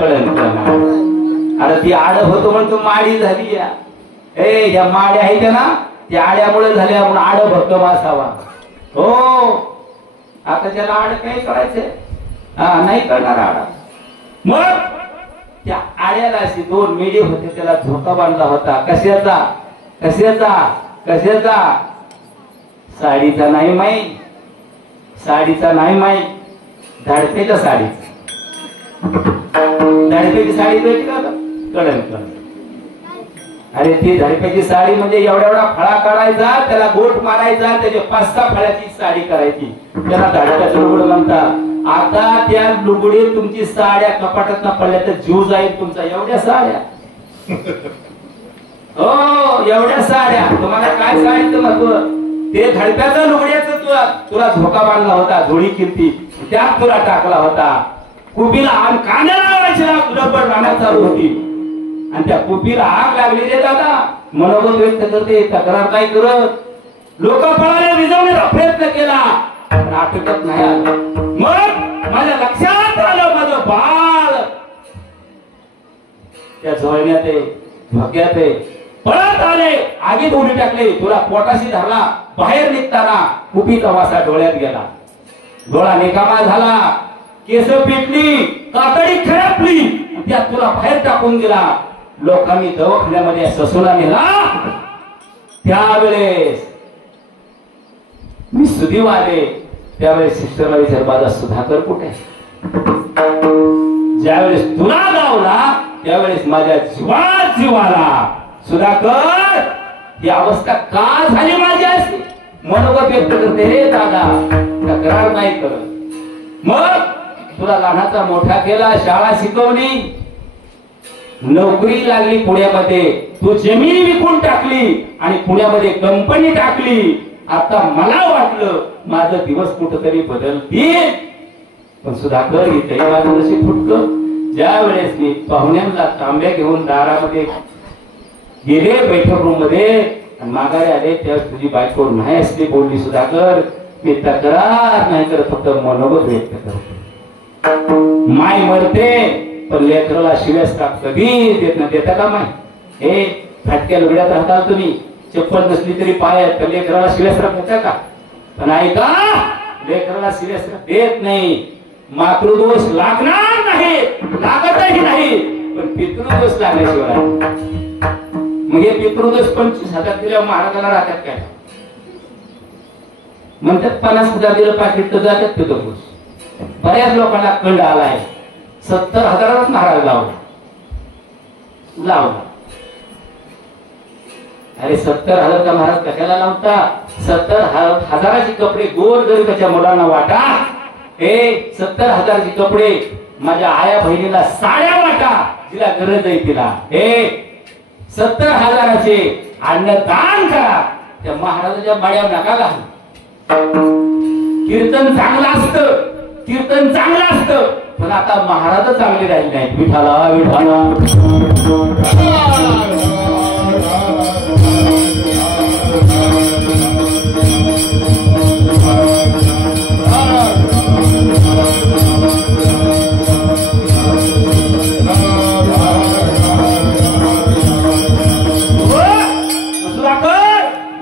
कळलं. अरे ती आड होतो म्हणून तू माडी झाली. ह्या माड्या आहेत ना, त्या आड्यामुळे झाल्या म्हणून आड भक्कम असावा. हो, आता त्याला आड काही करायचंय? नाही करणार आडा. मग त्या आड्याला अशी 2 मेढे होते, त्याला झोका बांधला होता. कशाचा? कशाचा? कशाचा? साडीचा नाही माई, साडीचा नाही माई, धाडपेच्या साडीचा. धाडपेची साडी भेटली का? कळण कळण. अरे ती धडप्याची साडी म्हणजे एवढा एवढा फळा काढायचा, त्याला गोट मारायचा, त्याच्या 5-6 फळ्याची साडी करायची, त्याला धडप्याचं लुगडं म्हणतात. आता त्या लुगडी तुमची साड्या कपाटात पडल्या तर जीव जाईल तुमचा. एवढ्या साड्या, हो एवढ्या साड्या. तुम्हाला काय साडीचं महत्व? ते धडप्याचं लुगड्याचं तुला धोका बांधला होता, झोळी किमती त्यात तुला टाकला होता. कुपीला आग कांद्याला लावायची, रबर राहण्यात चालू होती आणि त्या कुपीला आग लागली रे दादा. मनोगत व्यक्त करते, तक्रार नाही करत. लोक पळाले, विजवण्याचा प्रयत्न केला पण आटोक्यात नाही आलं. मग माझ्या लक्षात आलं, माझं बाळ त्या झोळण्यात आहे, धोक्यात आहे. पळत आले, आगीत उडी टाकले, तुला पोटाशी धरला. बाहेर निघताना कुपीचा वासा डोळ्यात गेला, डोळा निकामा झाला, केस पेटली, कातडी खराबली, त्यात तुला बाहेर टाकून दिला. लोकांनी दवाखान्यामध्ये ससूला नेला. त्यावेळेस मी सुधीव आले, त्यावेळेस सिस्टरला विचार, माझा सुधाकर कुठे? ज्यावेळेस तुला गावला त्यावेळेस माझ्या जीवात जीव आला. सुधाकर, ही अवस्था का झाली माझी अशी? मनोगत व्यक्त करते रे दादा, तक्रार नाही करत. मग तुला लहानाचा मोठा केला, शाळा शिकवली, नोकरी लागली पुण्यामध्ये, तू जमीन विकून टाकली आणि पुण्यामध्ये कंपनी टाकली. आता मला वाटलं माझं दिवस कुठंतरी बदलतील, पण सुधाकर इथे माझं नशीब फुटलं. ज्या वेळेस मी पाहुण्यांना तांब्या घेऊन दारामध्ये गेले, बैठक रूम मध्ये माघारी आले, त्यावेळेस तुझी बायको नाही असली बोलली, सुधाकर मी तक्रार नाही करत, फक्त मनोगत व्यक्त करतो. माय मरते पण लेकराला शिव्यास कधी देत ना, देता का माय? हे फाटक्या लुगड्यात राहता तुम्ही, चप्पल नसली तरी पायात, तर लेकराला शिव्यास देता का? पण ऐका, लेकराला शिव्यास देत नाही. मातृदोष लागणार नाही, लागतही नाही, पण पितृदोष लागल्याशिवाय. मग हे पितृदोष 25,000 दिल्या महाराजाला राहतात काय? म्हणतात 50,000 दिलं पाकिट तर जातात पितृदोष. बऱ्याच लोकांना कंड आलाय. 70,000च महाराज लावला. अरे 70,000 का महाराज कशाला लावता? 70,000चे कपडे गोर गरिबाच्या मुलांना वाटा. हे 70,000चे कपडे माझ्या आया बहिणीला साड्या वाटा, जिला गरज आहे तिला. हे 70,000चे अन्नदान करा. त्या महाराजाच्या बाळ्यावर नका घालू. कीर्तन चांगलं असतं, कीर्तन चांगलं असतं, पण आता महाराज चांगले राहिले नाहीत. विठाला विठाला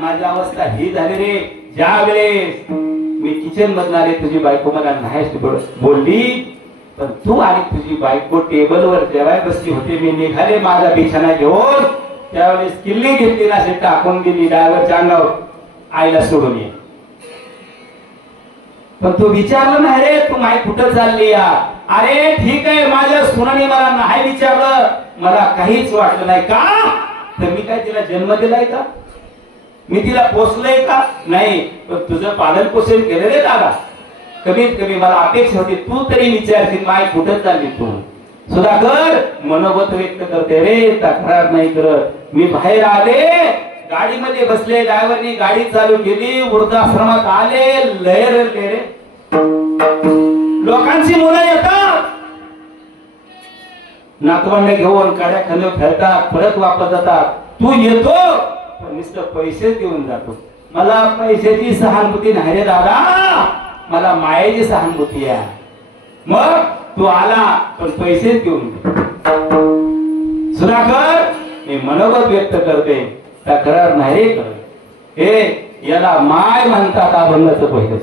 माझी अवस्था ही झाली रे. ज्या वेळेस मी किचन मधून आले, तुझी बायको मला नाही बोलली, पण तू आणि तुझी बायको टेबलवर जेवाय बसली होती. मी निघाले माझा बिछाना घेऊन, त्यावेळेस किल्ली घेतली ना, टाकून गेली ड्रायव्हरच्या अंगावर, आईला सोडून ये. पण तू विचारलं नाही रे, तू माई कुठं चालली या? अरे ठीक आहे, माझ्या सुनाने मला नाही विचारलं, मला काहीच वाटलं नाही. का तर मी काय तिला जन्म दिलाय का? मी तिला पोसलंय का? नाही. पण तुझं पालन पोषण केलं रे दादा. कमीत कमी मला अपेक्षा होती तू तरी विचारशील, माय कुठं चालली तू? सुधाकर मनोगत व्यक्त करते रे, तक्रार नाही करत. मी बाहेर आले, गाडीमध्ये बसले, ड्रायव्हरनी गाडी चालू केली, वृद्धाश्रमात आले, लहरले रे. लोकांची मुलं येतात, नातवंड घेऊन काड्या खांद्यावर खेळतात, परत वापस जातात. तू येतो पण नुसतं पैसेच देऊन जातो. मला पैशाची सहानुभूती नाही रे दादा, मला मायेची सहानुभूती आहे. मग तू आला पण पैसेच देऊन सुधाकर, मी मनोगत व्यक्त करते, तक्रार नाही रे करत. हे याला माय म्हणतात अभंगाचं पहिलं.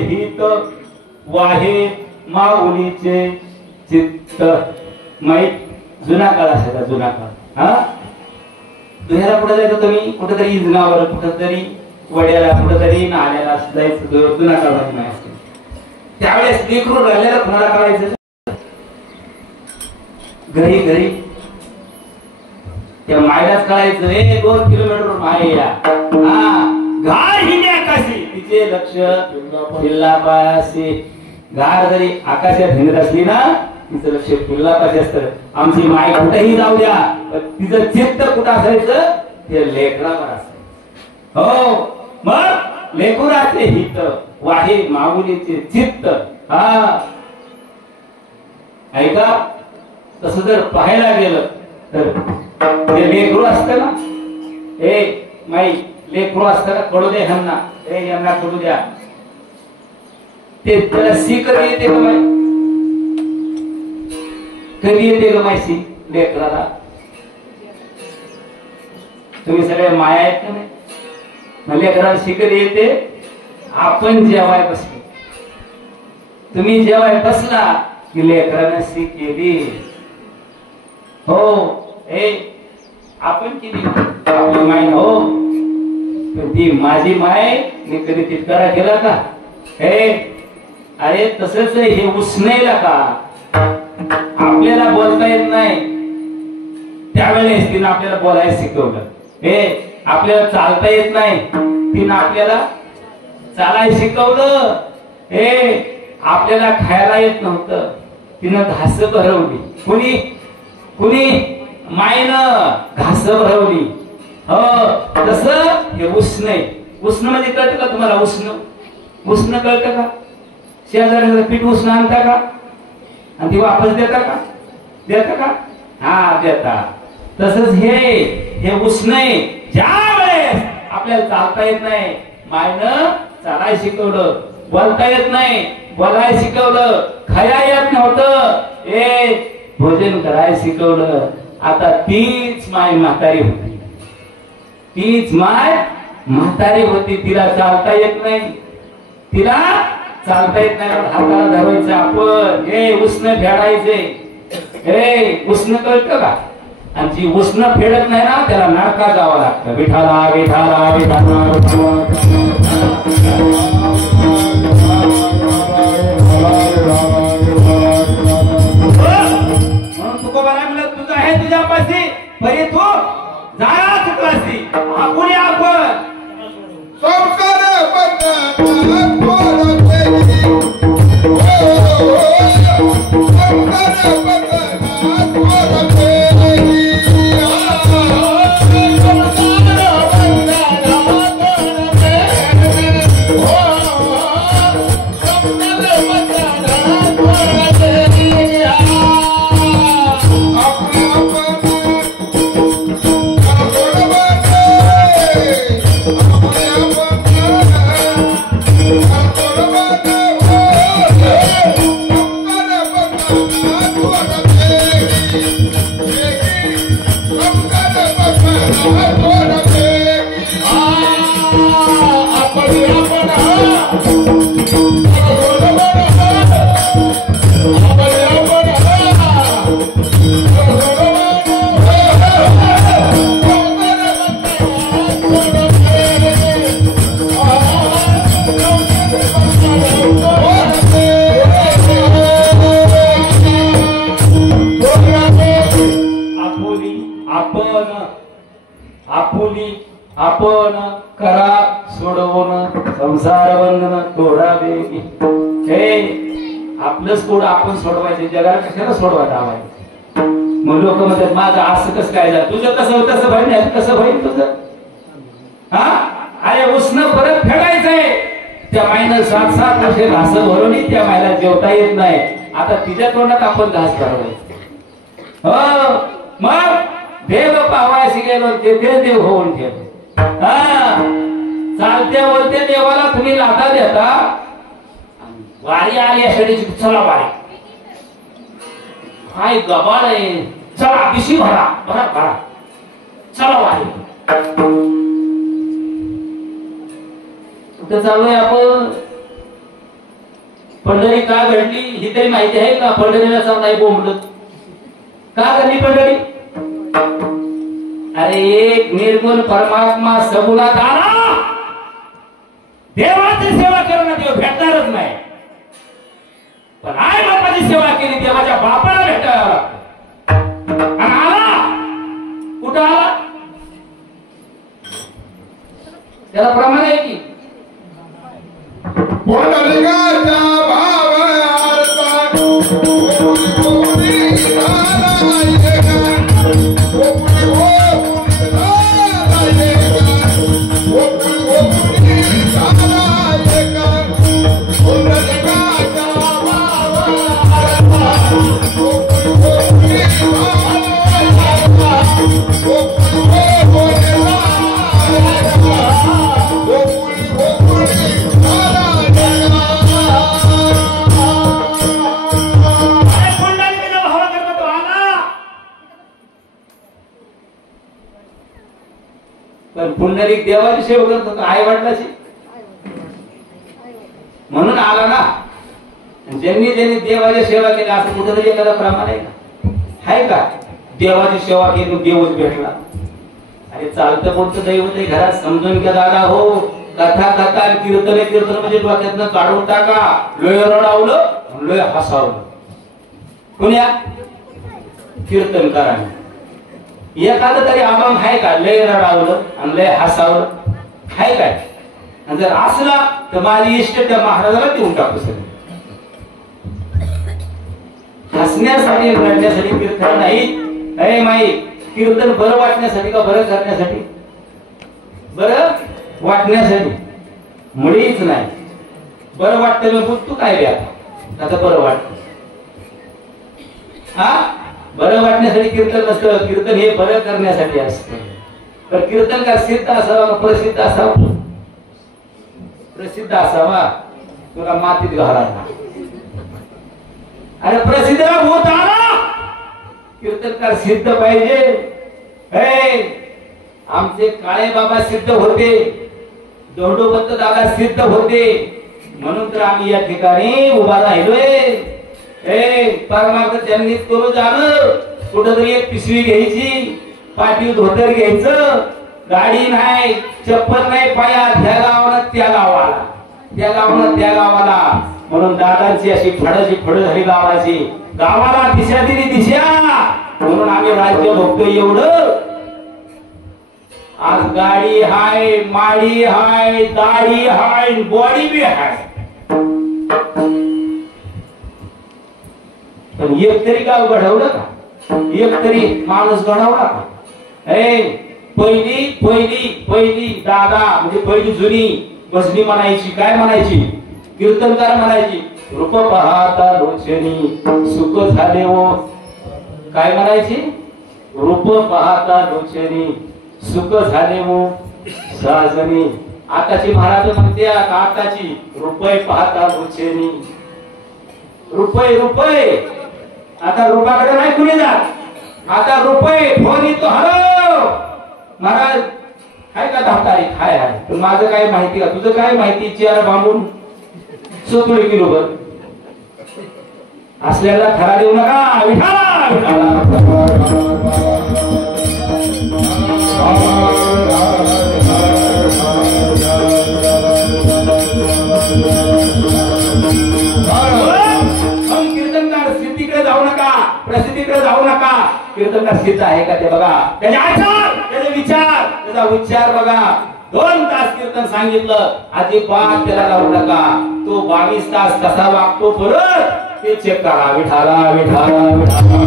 हित वाहे माऊलीचे चित्त. माहीत जुना काळ असायचा, जुना काळ. हा दुह्याला कुठे जायचं तुम्ही, कुठेतरी इजनावर, कुठेतरी वड्याला, कुठेतरी नाल्याला जायचं. जुना काळ माहिती असते. त्यावेळेस लेकरू राहिलेलं कुणाला करायचं, घरी घरी त्या मायलाच कळायचं. 2 किलोमीटर माया घार हिने आकाशी, तिचे लक्ष पिल्लापाशी. घार जरी आकाशात हिंडत असली ना, तिचं लक्ष पिल्लापाशी असतं. आमची माय कुठेही जाऊ द्या, पण तिचं चित्त कुठं असायचं, ते लेकरावर असायचं. हो, मग लेकराचे हित वाहे माऊलीचे चित्त. हा ऐका, तसं जर पाहायला गेलं तर ते लेकरू असतं ना, माई लेकरू असतं ना, कळू दे ह्यांना, यांना कळू द्या. ते त्याला सी कधी येते का माई, कधी येते का माई सी लेकराला? तुम्ही सगळे माया आहेत का नाही? लेकराला सी कधी येते? आपण जेवाय बसलो. तुम्ही जेवाय बसला की लेकराने सी केली. हो, आपण केली आपली माय. हो, ती माझी माय, मी कधी तितकारा केला का? अरे तसंच हे उसनेला का, आपल्याला बोलता येत नाही त्यावेळेस तिनं आपल्याला बोलायला शिकवलं. आपल्याला चालता येत नाही, तिनं आपल्याला चालायला शिकवलं. आपल्याला खायला येत नव्हतं, तिनं घास भरवली. कुणी कुणी मायनं घास भरवली. हो, तसं हे उष्ण. उष्ण म्हणजे कळतं का तुम्हाला? उष्ण कळतं का? शेजाऱ्याचं पीठ उष्ण आणता का, आणि ती वापस देता का? देता का? हा, देता. तसंच हे उष्ण. ज्या वेळेस आपल्याला चालता येत नाही, मायनं चालायला शिकवलं. बोलता येत नाही, बोलायला शिकवलं. खायला येत नव्हतं, भोजन करायला शिकवलं. आता तीच माय म्हातारी होती, तीच माय म्हातारी होती. तिला चालता येत नाही, तिला चालता येत नाही. हाताला धरायचं आपण, उष्ण फेडायचे. उष्ण कळतं का? आणि जी उष्ण फेडत नाही ना, त्याला नरका जावं लागतं. विठाला विठाला विठाला. तुझं आहे तुझ्यापाशी, परी तू जाया चुकलासी. आपण संसार आपण करा सोडवून संसार बंधन तोडावे. आपलंच कोड आपण सोडवायचे, जगाला कशाला सोडवायचं आवायचं. मग लोक म्हणतात माझं असं कसं काय झालं, तुझं कसं होतं तसं होईल, कसं होईल तुझं? हा, अरे उष्ण परत फेडायचंय. त्या मायनं 7-7 वर्षे घास भरवली, त्या मायला जेवता येत नाही. आता तिच्या तोंडात आपण घास भरवायचं. हो, मग देव पावायशी गेलो ते देव होऊन ठेव. चालते बोलते देवाला तुम्ही लाथा देता. वारी आली अशाची, चला वारी, हाय गबाळ आहे, चला पिशी भरा भरा भरा, चला वारी. कुठं चालू आहे आपण? पंढरी का घडली ही तरी माहिती आहे का? पंढरीला जाऊन नाही बोंबलत का घडली पंढरी? अरे एक निर्गुण परमात्मा सगुणात आला, देवाची सेवा करणं देव भेटणारच नाही. पण आई बापाची सेवा केली देवाच्या बापाला भेटायला लागतं. आणि आला कुठं आला? त्याला प्रमाण आहे की पुंडलिकाचा भावार्था गोकुळी गोकुळी नारायण गोकुळी गोकुळी नारायण गोकुळी गोकुळी नारायण पुंडलिकाचा भावार्था गोकुळी गोकुळी नारायण गोकुळी गोकुळी पण पुंडलिक देवाची सेवा करत होता, आई वडिलाची म्हणून आला ना. ज्यांनी ज्यांनी देवाची सेवा केली असं कुठेतरी एखादा प्रमाण आहे का? आहे का? देवाची सेवा केली देवच भेटला. अरे चालतं कोणतं दैवत आहे घरात समजून घ्या दादा हो. कथा कथा कीर्तन कीर्तन म्हणजे डोक्यातनं काढून टाका. लोय रडावलं लोय हसावलं. कुण्या कीर्तन करा. एखादं तरी आराम आहे का? लय रडावलं आणि लय हसावलं आहे काय? आणि जर असला तर माझी इष्ट त्या महाराजाला देऊन टाकू सगळं. हसण्यासाठी रडण्यासाठी कीर्तन नाही. अरे माई कीर्तन बरं वाटण्यासाठी का बरं करण्यासाठी? बरं वाटण्यासाठी मुळीच नाही. बरं वाटतं मग तू काय द्या आता बरं वाटत. हा बरं वाटण्यासाठी कीर्तन नसतं. कीर्तन हे बरं करण्यासाठी असतं. तर कीर्तन का सिद्ध असावा का प्रसिद्ध असावा? प्रसिद्ध असावा. तुला मातीत घालायला अरे प्रसिद्ध होत आला. कीर्तनकार सिद्ध पाहिजे. आमचे काळे बाबा सिद्ध होते, दौंडोबंत दादा सिद्ध होते, म्हणून तर आम्ही या ठिकाणी उभा राहिलोय. परमार्थ त्यांनीच करू जाणं. कुठंतरी एक पिशवी घ्यायची, पाठी धोतर घ्यायचं, गाडी नाही चप्पल नाही पायात, ह्या गावाला त्या गावाला, त्या गावाला त्या गावाला. म्हणून दादांची अशी फडाची फड झाली लावायची. गावाला दिशा दिली दिशा. म्हणून आम्ही राज्य बघतो एवढं. आज गाडी हाय, माडी हाय, दाढी हाय, बॉडी बी हाय. पण एक तरी गाव घडवलं का? एक तरी माणूस घडवला का? पहिली पहिली पहिली दादा म्हणजे पहिली जुनी भजनी म्हणायची. काय म्हणायची? कीर्तनकार म्हणायची. रूप पाहता लोचनी सुख झाले हो. काय म्हणायची? रूप पाहता लोचनी सुख झाले हो साजनी. आताची महाराज म्हणते आताची रुपये पाहता लोचनी. रुपये रुपये आता रुपयाकडे नाही कुणी जात. आता रुपये फोन येतो. हॅलो महाराज काय का धावताय? हाय हाय. पण माझं काय माहिती का? तुझं काय माहिती? चेअर बांबून 70 किलो भर असल्याला खरा देऊ नका. विठाला कीर्तनकार सिद्धीकडे जाऊ नका, प्रसिद्धीकडे जाऊ नका. कीर्तनकार सिद्ध आहे का ते बघा. त्याचे आचार, त्याचे विचार, त्याचा उच्चार बघा. 2 तास कीर्तन सांगितलं, अजिबात त्याला लावू नका. तो 22 तास कसा वागतो परत ते चेक करा. विठाला विठाला विठाला.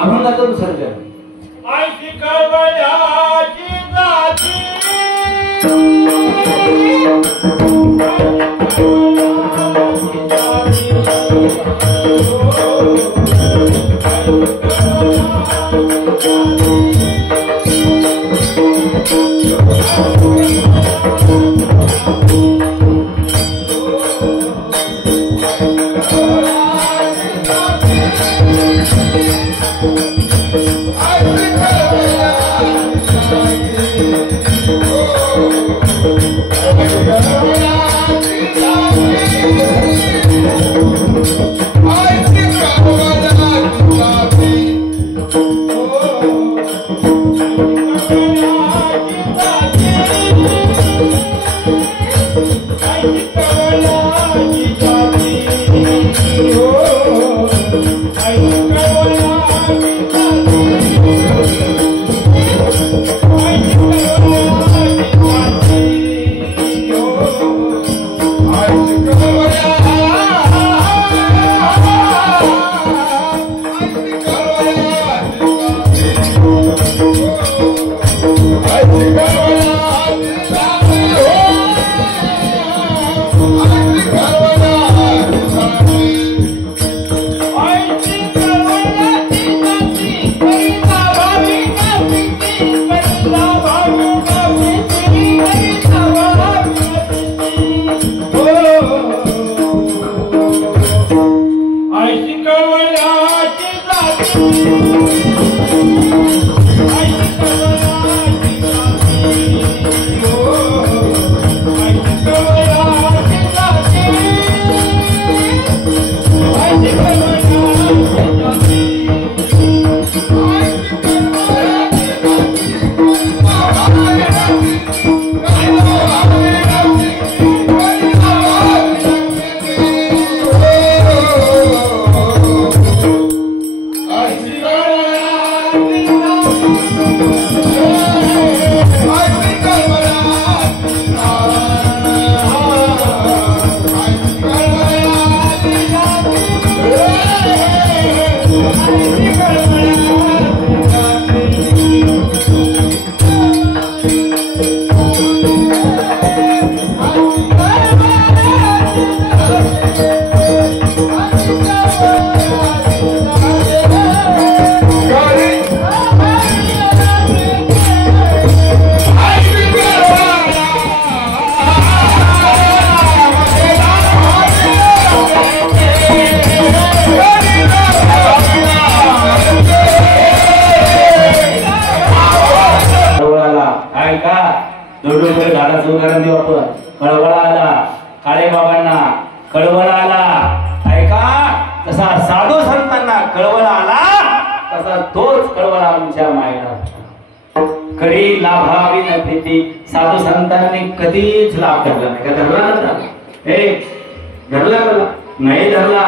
अभंग करून सर्व Thank you. झाडाचं उदाहरण देऊ आपण. कळवळा आला, काळे बाबांना कळवळा आला. ऐका, तसा साधू संतांना कळवळा आला, तसा तोच कळवळा आमच्या मायला. कधी लाभावी न भीती. साधू संतांनी कधीच लाभ धरला नाही. का धरला नव्हता? धरला नाही धरला.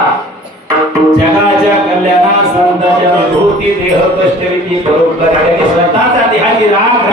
जगाच्या कल्याणा संतांच्या भूती देह कष्टरीती बरोबर त्यांनी स्वतःचा देहाची राख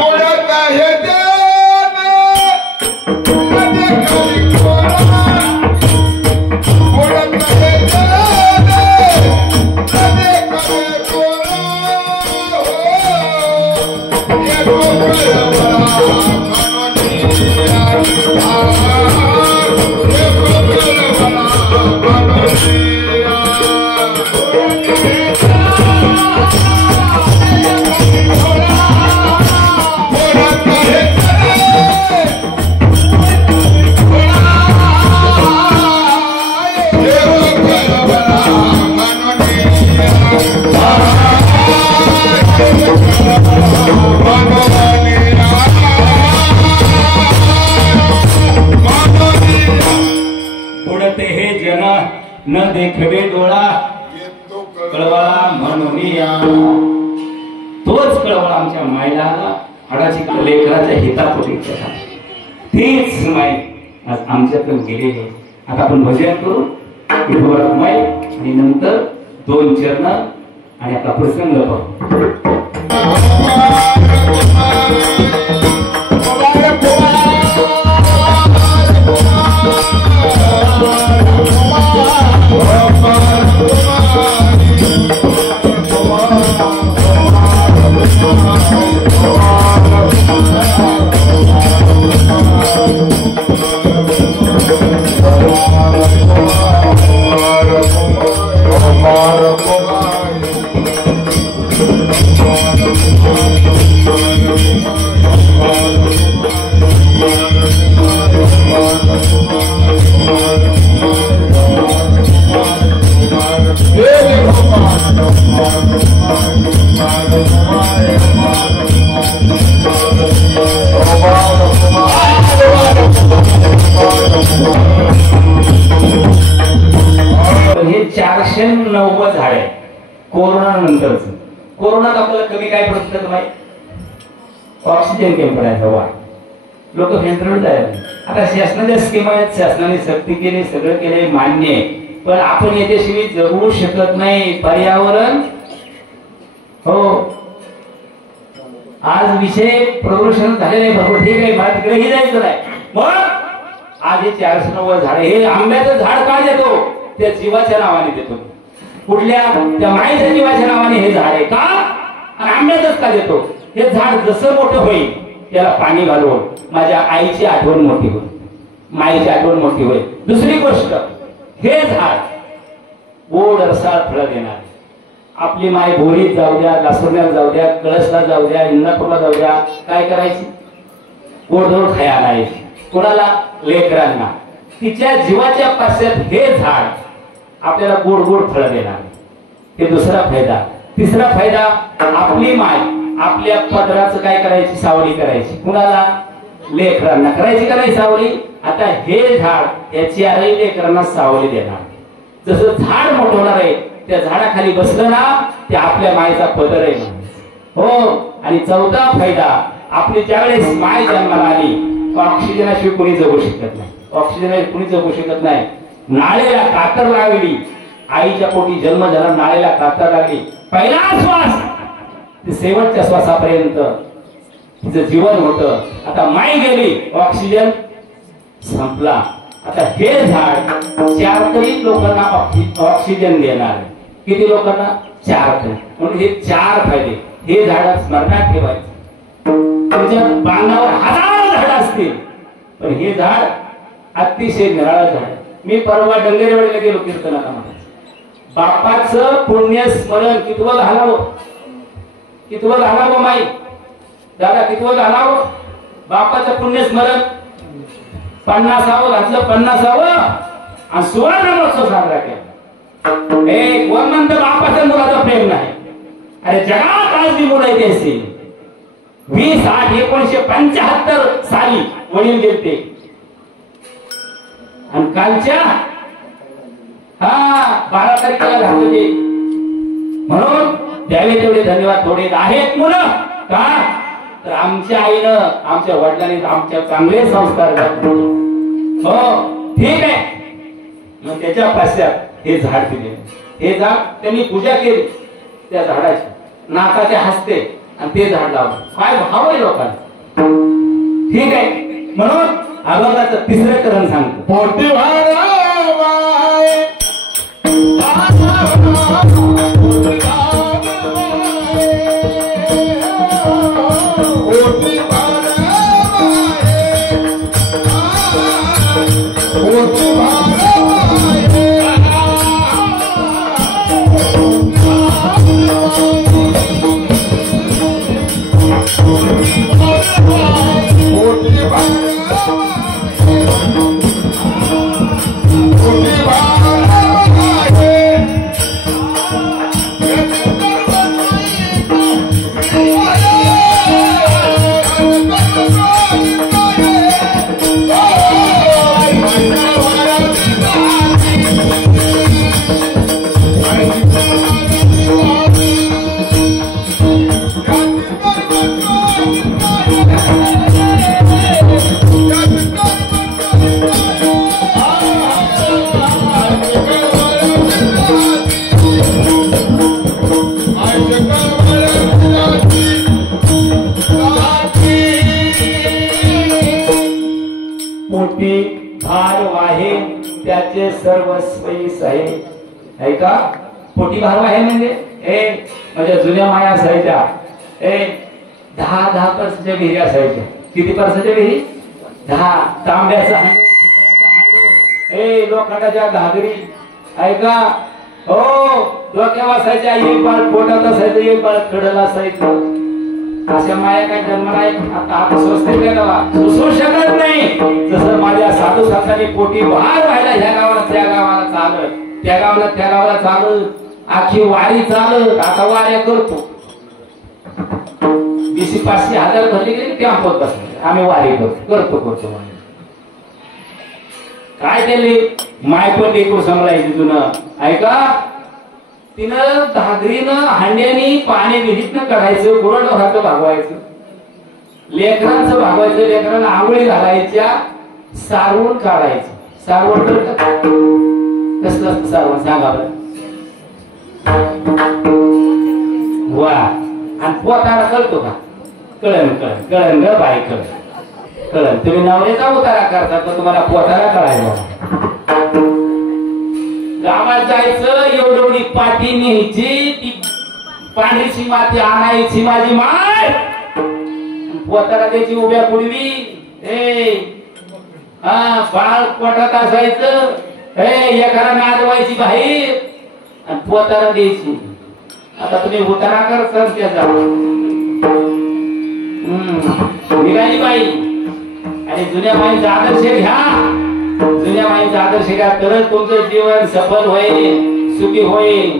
न देखवे डोळा कळवळा म्हणून या. तोच कळवळा आमच्या मायला हाडाची लेकराच्या हितापोटी केला. तीच माय आज आमच्यातून गेलेली. आता आपण भजन करू विठोबा माय आणि नंतर 2 चरण आणि आपला प्रसंग पाहू. हे 490 झाड आहे कोरोना नंतरच. कोरोनात आपल्याला कमी काय पडत माहिती? ऑक्सिजन कमी पडायचा. वा लोक फिल्टर जायला. आता शासनाच्या स्कीम आहेत, शासनाने सक्ती केली, सगळं केले, मान्य आहे. पण आपण याच्याशिवाय जगू शकत नाही. पर्यावरण हो आज विषय प्रदूषण झालेले भरपूर. ठीक आहे, मला तिकडेही जायचं नाही. मग आज हे 490 झाड. हे आंब्याचं झाड का देतो? त्या जीवाच्या नावाने देतो. कुठल्या? त्या मायेच्या जीवाच्या नावाने हे झाड आहे का? आणि आंब्याचंच का देतो? हे झाड जसं मोठं होईल त्याला पाणी घालून माझ्या आईची आठवण मोठी होईल, माईची आठवण मोठी होईल. दुसरी गोष्ट, हे झाड गोड रसाळ फळं देणार. आपली माय भोरीत जाऊ द्या, लासुरण्यात जाऊ द्या, कळसला जाऊ द्या, इंदापूरला जाऊ द्या, काय करायची? गोडधोड खायला आणायची. कोणाला? लेकरांना. तिच्या जीवाच्या पाश्यात हे झाड आपल्याला गोड गोड फळं देणार. हे दुसरा फायदा. तिसरा फायदा, आपली माय आपल्या पदराचं काय करायची, सावली करायची. कुणाला? लेकरांना करायची का नाही सावली. आता हे झाड या चारही लेकरांना सावली देणार. जसं झाड मोठं होणार आहे, त्या झाडाखाली बसलं ना ते आपल्या मायेचा पदर आहे हो. आणि चौथा फायदा, आपली ज्यावेळेस माय जन्माला आली ऑक्सिजनाशिवाय कोणी जगू शकत नाही. ऑक्सिजन कोणी जगू शकत नाही. नाळेला कातर लागली, आईच्या पोटी जन्म झाला, नाळेला कातर लागली, पहिला श्वास ते शेवटच्या श्वासापर्यंत तिचं जीवन होतं. आता माय गेली, ऑक्सिजन संपला. आता हे झाड 4 तरी लोकांना ऑक्सिजन देणार आहे. किती लोकांना? 4 तरी. म्हणून हे 4 फायदे हे झाड स्मरणात ठेवायचे. तुमच्या बांधावर हजारो झाड असतील पण हे झाड अतिशय निराळं झाड. मी परवा डंगरेवाडीला गेलो कीर्तनाला. बापाचं पुण्य स्मरण कितवं घालावं, कितवं घालावं माई दादा, कितवं घालावं. बापाचं पुण्य स्मरण 50व घातलं, 50व आणि सुवर्ण महोत्सव साजरा केला. एक कोण म्हणतं बापाचं मुलाचं प्रेम नाही. अरे जगात आज मी मुलं येते असेल 20/8/1975 साली वडील गेलते आणि कालच्या 12 तारखेला झालं ते. म्हणून द्यावे तेवढे धन्यवाद थोडे आहेत मुलं का, तर आमच्या आईनं आमच्या वडिलांनी आमच्या चांगले संस्कार घातले. हो ठीक आहे. मग त्याच्या पाश्चात हे झाड दिले. हे झाड त्यांनी पूजा केली त्या झाडाची, नाकाचे हसते आणि ते झाड लावलं. काय भाव आहे लोकांना. ठीक आहे. म्हणून अभंगाचं तिसरं करण सांगतो. पोटी भार वाहे त्याचे सर्वस्वईस आहे का. पोटी भार वाहे म्हणजे जुन्या माया असायच्या 10 पर्सच्या विहिरी असायच्या. किती पर्सच्या विहिरी? 10. तांब्याचा हांडो, पितळाचा हांडो, लोखंडाच्या घागरी ऐका हो डोक्यावर असायच्या. एक बाळ पोटात असायचं, एक बाळ कडला असायचं. अशा माया काय जन्म नाही. आता स्वस्त सुसू शकत नाही. जसं माझ्या साधू संतांनी पोटी भार व्हायला ह्या गावाला त्या गावाला चालत, त्या गावाला त्या गावाला चालत, आखी वारी चालत. आता वाऱ्या करतो. 20,000-5,000 भरले गेले कॅम्पत बसले. आम्ही वारी करतो काय केले. माय पण देखो सांभाळायची जुनं ऐका. तिनं घागरीनं हांड्यानी पाणी विहिरीतनं काढायचं, गुरढोराचं भागवायचं, लेकरांचं भागवायचं, लेकरांना आंघोळी घालायच्या, सारवून काढायचं. सारवण तर कसलं असतं सारवण सांगा बरं. वा. आणि पोतारा कळतो का? कळण ग बाई कळण. तुम्ही नवऱ्याचा उतारा करता तर तुम्हाला पोतारा कळायला. गावात जायचं, एवढी पाठी न्यायची, ती पांढरीची माती आणायची माझी माय, पोतारा त्याची उभ्या पुढवी. बाळ पोटात असायचं, एखादा नादवायची बाहेर आणि पोतारा द्यायची. आता तुम्ही उतारा कर त्याचा निघाली बाई. आणि जुन्या बाईंचा आदर्श घ्या. जुन्या माईचा आदर्श घ्या तरच तुमचं जीवन सफल होईल, सुखी होईल.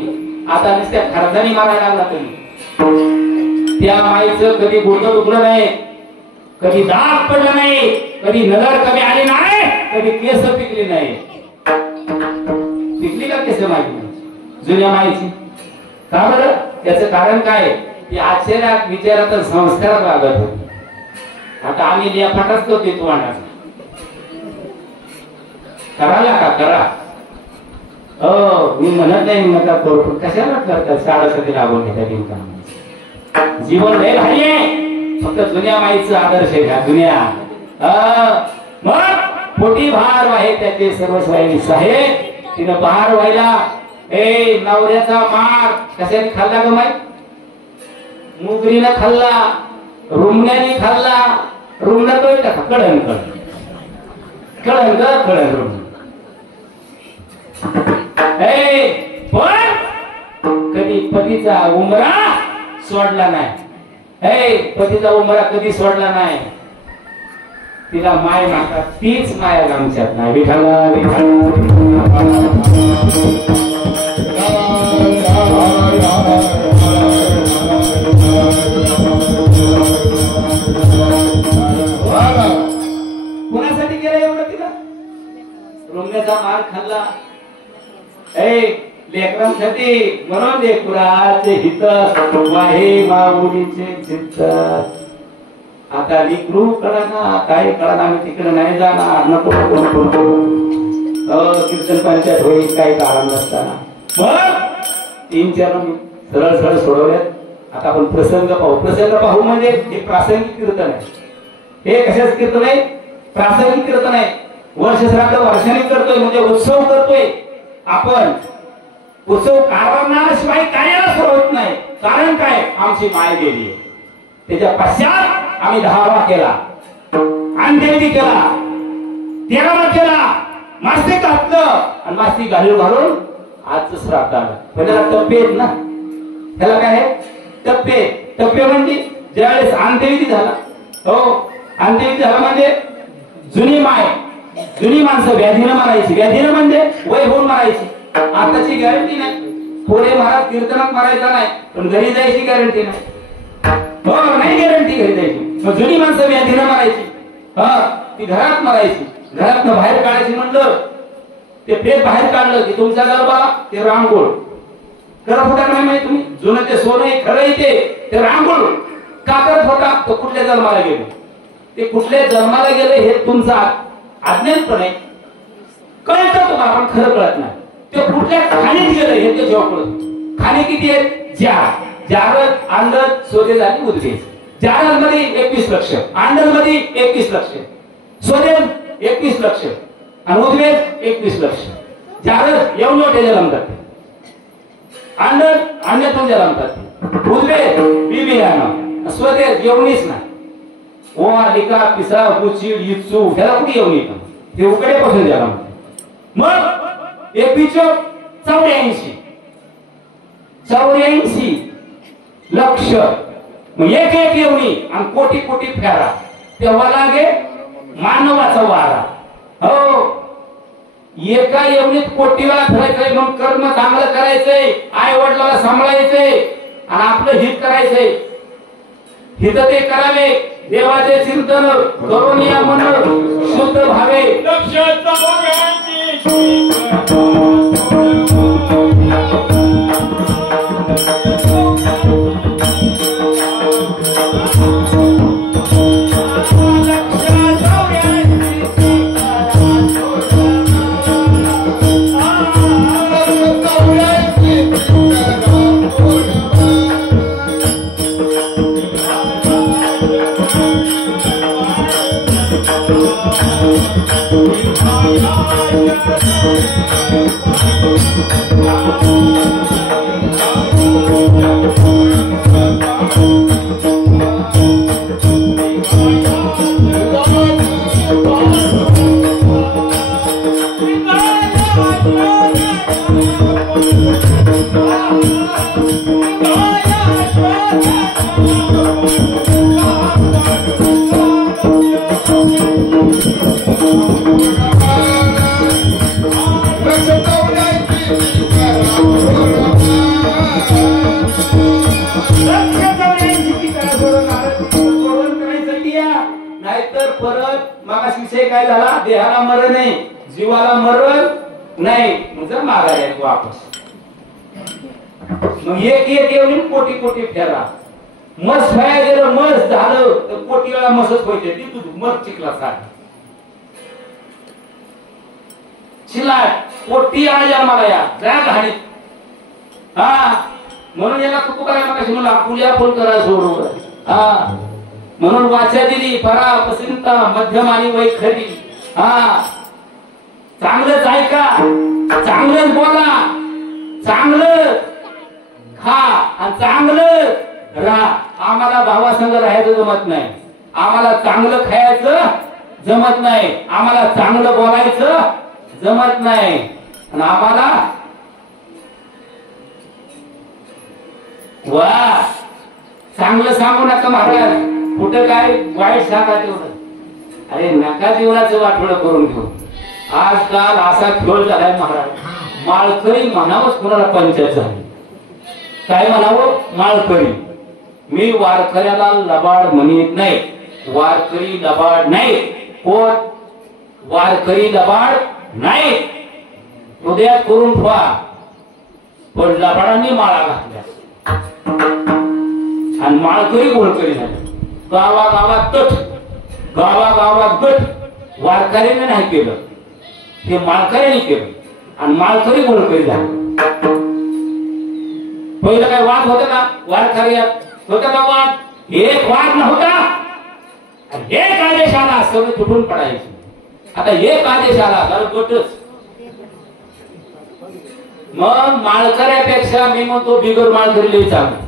आता नुसत्या खर्चाने मारायला लागला तुम्ही. त्या माईचं कधी गुडघं दुखलं नाही, कधी दाग पडलं नाही, कधी नजर कमी आली नाही, कधी केस पिकली नाही. पिकली का केस माहिती जुन्या माईची? का बरं? त्याचं कारण काय? की आश्चर्यात विचारात संस्कारात वागत होते. आता आम्ही लियाफाटाच करतोय तू आणा करायला का करा. मी म्हणत नाही नका करू, पण कशाला करतात? साडेसाती लागून घेतात. जीवन लय भारी आहे, फक्त जुन्या माईचं आदर्श घ्या. जुन्या मग पोटी भार वाहे त्याचे सर्वस्व आहे. तिनं भार व्हायला नवऱ्याचा मार कशाने खाल्ला ग माई? मुगरीनं खाल्ला, रुमण्याने खाल्ला. रुमणं तो कळण कळण ग कळण रुमण. पण कधी पतीचा उमरा सोडला नाही. पतीचा उमरा कधी सोडला नाही. तिला माय म्हणतात, तीच माया आमच्यात नाही. विठाला कुणासाठी गेला एवढं? तिला रुमण्याचा मार खाल्ला लेकरांसाठी. म्हणून लेकराचे हित वाहे माऊलीचे चित्त. आता लिकरू कळना काय कळना, आम्ही तिकडे नाही जाणार. नको कीर्तन पंचायत होईल काही कारण नसताना. मग 3-4 सरळ सरळ सोडवल्यात. आता आपण प्रसंग पाहू. प्रसंग पाहू म्हणजे हे प्रासंगिक कीर्तन आहे. हे कशाच कीर्तन आहे? प्रासंगिक कीर्तन आहे. वर्ष श्राद्ध वर्षाने करतोय म्हणजे उत्सव करतोय आपण. उत्सव कारणाशिवाय कार्याला सुरुवात नाही. कारण काय? आमची माय गेली. त्याच्या पश्चात आम्ही 10वा केला, अंत्यविधी केला, 13वा केला, मास्ती घातलं आणि मास्ती घालून आजच श्राद्ध आलं. पहिल्याला टप्पे आहेत ना, त्याला काय आहे? टप्पे. टप्पे म्हणजे ज्यावेळेस अंत्यविधी झाला, अंत्यविधी झाला म्हणजे जुनी माय, जुनी माणसं व्याधीनं मारायची. व्याधीनं म्हणजे वय होऊन मारायची. आताची गॅरंटी नाही. पुढे महाराज कीर्तनात मारायचा नाही, पण घरी जायची गॅरंटी नाही. नाही गॅरंटी घरी जायची. मग जुनी माणसं व्याधीनं मारायची. ती घरात मारायची. घरातनं बाहेर काढायची म्हणलं, ते पेट बाहेर काढलं की तुमच्या गरबाला ते रांगोळ करत होता नाही माहिती तुम्ही? जुनं ते सोनं खरं येते ते रांगोळ का करत होता? तो कुठल्या जन्माला गेलो, ते कुठल्या जन्माला गेले हे तुमचा अज्ञानपणे कळतं तुम्हाला, पण खरं कळत नाही. ते कुठल्या खाणीत गेलं हे ते जेव्हा कळत. खाणी किती आहेत? जारद, अंडद, सोदेल आणि उद्देश. जारद मध्ये 21 लक्ष, अंडद मध्ये 21 लक्ष, सोदेल 21 लक्ष आणि उद्देश 21 लक्ष. जारद एवढं मोठे जन्मतात, अंडद जन्मतात, उद्देश बिबियानं, स्वदेश एवढीच नाही. ओवा, लिका, पिसा, गुचिड, इच्चू ह्याला कुठे येऊन येतं? ते उकडेपासून जन्मतात. मग 84 लक्ष. मग एक येवणी आणि कोटी कोटी फेरा. तेव्हा लागे मानवाचा वारा. एका येवणीत कोटीला फिरायचंय. मग कर्म चांगलं करायचंय, आई वडिलाला सांभाळायचंय आणि आपलं हित करायचंय. हित ते करावे, देवाचे चिंतन करून या मन शुद्ध भावे. Let's go, विषय काय झाला, देहाला मरण नाही, जीवाला मरण नाही, म्हणजे मागायला तू वापस. मग एक एक येऊन कोटी कोटी फेरा. मस व्हायला गेलं, मस झालं तर कोटी वेळा मसच व्हायचे. ती तू मस चिकला सांग चिलाट कोटी आल्या मला या जा घाणीत. हा म्हणून याला तू करायला कशी म्हणून आपुल्या फोन करा सोडून. हा म्हणून वाचा दिली फरा पसंत मध्यम आणि वैखरी. हा चांगलंच ऐका, चांगलंच बोला, चांगलं खा आणि चांगलं राहा. आम्हाला भावासंग राहायचं जमत नाही, आम्हाला चांगलं खायचं जमत नाही, आम्हाला चांगलं बोलायचं जमत नाही, आणि आम्हाला वा चांगलं सांगू नका महाराज, कुठं काय वाईट सांगा तेवढं. अरे नका जीवनाचं वाटोळं करून घेऊ. आजकाल असा खेळ झालाय महाराज, माळकरी म्हणावंच कुणाला पंचायत झाली. काय म्हणावं माळकरी. मी वारकऱ्याला लबाड म्हणत नाही, वारकरी लबाड नाही. कोण वारकरी लबाड नाही, हृदयात करून ठेवा. पण लबाडांनी माळा घातल्या आणि माळकरी गोळकरी झाले. गावागावात तट, गावागावात गट. वारकऱ्याने नाही केलं, हे माळकऱ्याने केलं आणि माळकरी गोळकरी झाले. पहिलं काय वाद होता का वारकऱ्यात? होता का वाद? एक वाद नव्हता, एक आदेश आला सगळं तुटून पडायचे. आता एक आदेश आला तर गटच. मग माळकऱ्यापेक्षा मी म्हणतो बिगर माळकरी लई चांगलं.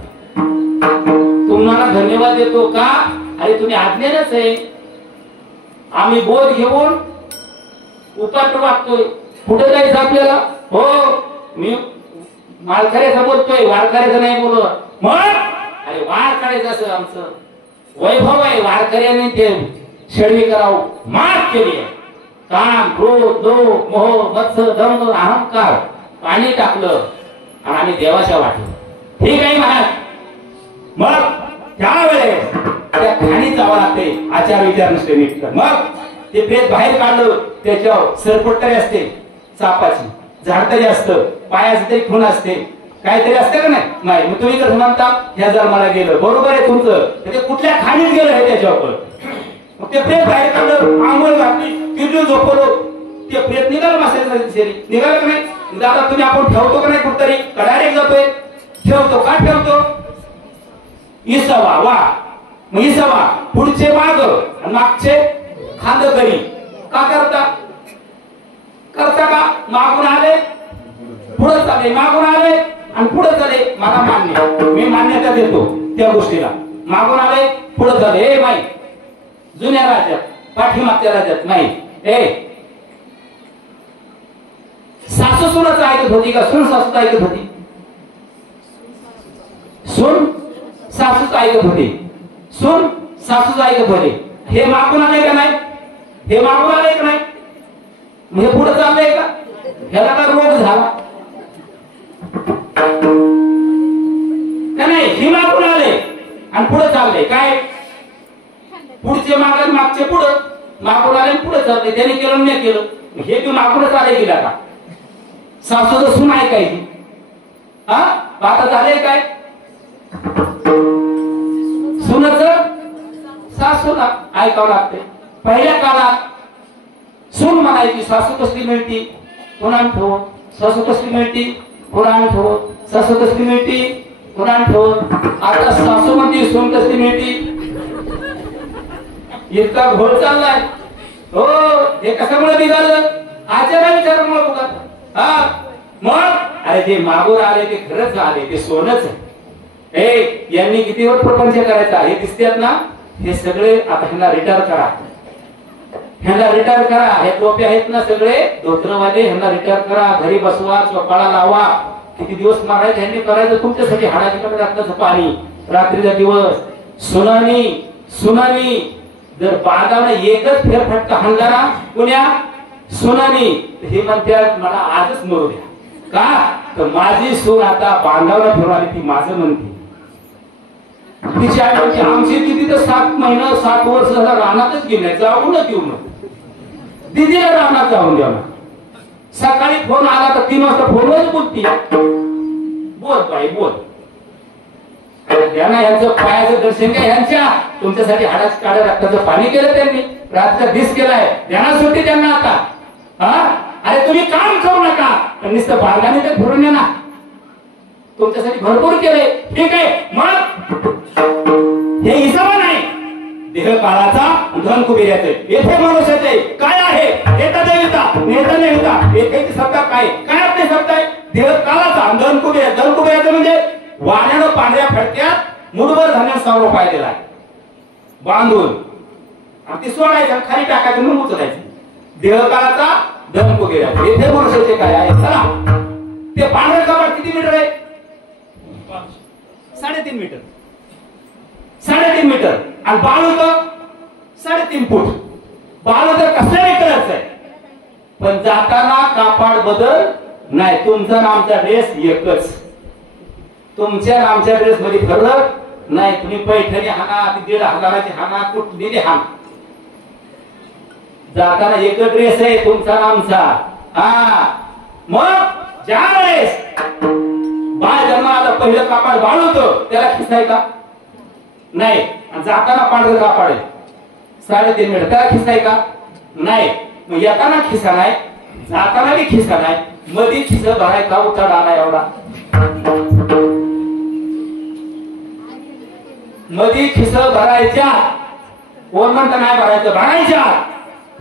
तुम्हाला धन्यवाद देतो का? अरे तुम्ही आज्ञेनच आहे. आम्ही बोध घेऊन उपाट वागतोय. कुठे जायचं आपल्याला? हो मी माळकऱ्याचा बोलतोय, वारकऱ्याचं नाही बोलत. मग अरे वारकऱ्याचं असं आमचं वैभव आहे. वारकऱ्याने ते शेळवी करावं मात केली आहे. काम क्रोध लोभ मोह मत्सर दंभ अहंकार पाणी टाकलं आणि आम्ही देवाच्या वाटलं. ठीक आहे महाराज. मग त्यावेळेस त्या खाणी जावं लागते, आचार विचार नसते नीट. मग ते प्रेत बाहेर काढलं, त्याच्यावर सरपटरी असते सापाची, झाडतरी असतं, पायाचं तरी खून असते, काहीतरी असते का नाही? मग तुम्ही जर म्हणता ह्या जन्माला गेलं, बरोबर आहे तुमचं, ते कुठल्या खाणीत गेलं हे त्याच्यावर. मग ते प्रेत बाहेर काढलं, आंघोळ घातली, किरडून झोपवलं, ते प्रेत निघालं मासे निघालं का नाही? दादा तुम्ही आपण ठेवतो का नाही कुठतरी? डायरेक्ट जातोय ठेवतो. का ठेवतो? इसवा वा. मग इसवा पुढचे माग आणि मागचे खांद करी. का करता? करता का? मागून आले पुढे चाले, मागून आले आणि पुढे चाले. मला मान्य, मी मान्यता देतो त्या गोष्टीला. मागून आले पुढे चाले. ए माई जुन्या राज्यात पाठीमागच्या राज्यात नाही. ए सासू सुनाचं ऐकत होती का? सून सासूच ऐकत होती? सून सासूच ऐकत होती, सून सासूच ऐकत होते. हे मागून आले का नाही? हे मागून आले का नाही? हे पुढे चाललंय का? ह्याला का रोग झाला का नाही? हे मागून आले आणि पुढे चालले. काय पुढचे मागत मागचे पुढं, मागून आले पुढे चालले. त्याने केलं नाही केलं, हे तू मागूनच आले गेला का? सासूचं सून ऐकायची. हा आता झालंय काय? सुनच सासूला ऐकावं लागते. पहिल्या काळात सून म्हणायची सासू कसली मिळती पुराण ठेवत, सासू कसली मिळती पुराण ठेवत, सासू कसली मिळती पुराण ठेवत. आता सासू म्हणते सून कसली मिळती. इतका घोळ चाललाय. हो हे कशामुळे निघालं? आचार्य विचारामुळे बघा. हा मग अरे ते मागून आले ते खरंच आले, ते सोनच आहे. यांनी किती वर प्रपंच करायचा हे दिसतात ना. हे सगळे आता ह्यांना रिटायर करा, ह्यांना रिटायर करा. हे टोपे आहेत ना सगळे धोत्रवाले, ह्यांना रिटायर करा. घरी बसवा, चोपाळा लावा. किती दिवस मारायचे ह्यांनी करायचं तुमच्यासाठी. हाडाच्या रात्रीचं पाणी, रात्रीचा दिवस. सुनानी सुनानी जर बाजारात एकच फेरफटका हाणला ना पुण्या सुनानी, हे म्हणतात मला आजच मरू द्या. का तर माझी सून आता बांधावला फिरवाली, ती माझं म्हणते. तिची आई म्हणते आमची किती तर 7 महिना 7 वर्ष झाला रानातच गेल्या, जाऊ न देऊ नको. दिदीला रानात जाऊन देणार. सकाळी फोन आला तर 3 वाजता फोनवर बोलती. बोल बाई बोल. त्यांना यांचं पायाचं दर्शन काय यांच्या तुमच्यासाठी हाडाच काढ्या रक्ताचं पाणी केलं त्यांनी. रात्रीचा दिस केलाय. त्यांना सुट्टी त्यांना आता. हा अरे तुम्ही काम करू नका पण नुसतं बाळगाने ते भरून ये ना. तुमच्यासाठी भरपूर केले. ठीक आहे मग हे हिसाबा नाही. देह काळाचा धन कुबेराचे येथे मनुष्याचे काय आहे नेता देवता नेता नेता येथे शब्द काय काय आपले शब्द आहे. देह काळाचा धन कुबेर. धन कुबेराचे म्हणजे वाण्यानं पांढऱ्या फडक्यात मुठभर धान्य 100 रुपये दिला बांधून आणि ती सोडायचं खाली टाकायचं म्हणून उचलायचं. देह काळाचा धन कुबेराचे येथे मनुष्याचे काय आहे. चला ते पांढरे कपाट किती मीटर आहे. 3.5 मीटर. 3.5 मीटर आणि बाळ होतं 3.5 फूट. बाळ तर कसल्याही कलरचं आहे पण जाताना कापड बदल नाही. तुमचा आणि आमचा ड्रेस एकच. तुमच्या आमच्या ड्रेस मध्ये फरक नाही. तुम्ही पैठणी हाना ती 1,500ची हाना कुठली हाना. जाताना एक ड्रेस आहे तुमचा आणि आमचा. हा मग ज्या वेळेस बाळ जन्माला पहिलं कापड बाळ होतं त्याला खिसाय का नाही. जाताना पांढरं कापड आहे 3.5 मीटर त्याला खिसाय का नाही. मग येताना खिसा नाही जाताना बी खिसा नाही. मध्ये खिस भरायचा उतार आला एवढा. मध्ये खिस भरायच्या कोण म्हणतं नाही भरायचं भरायच्या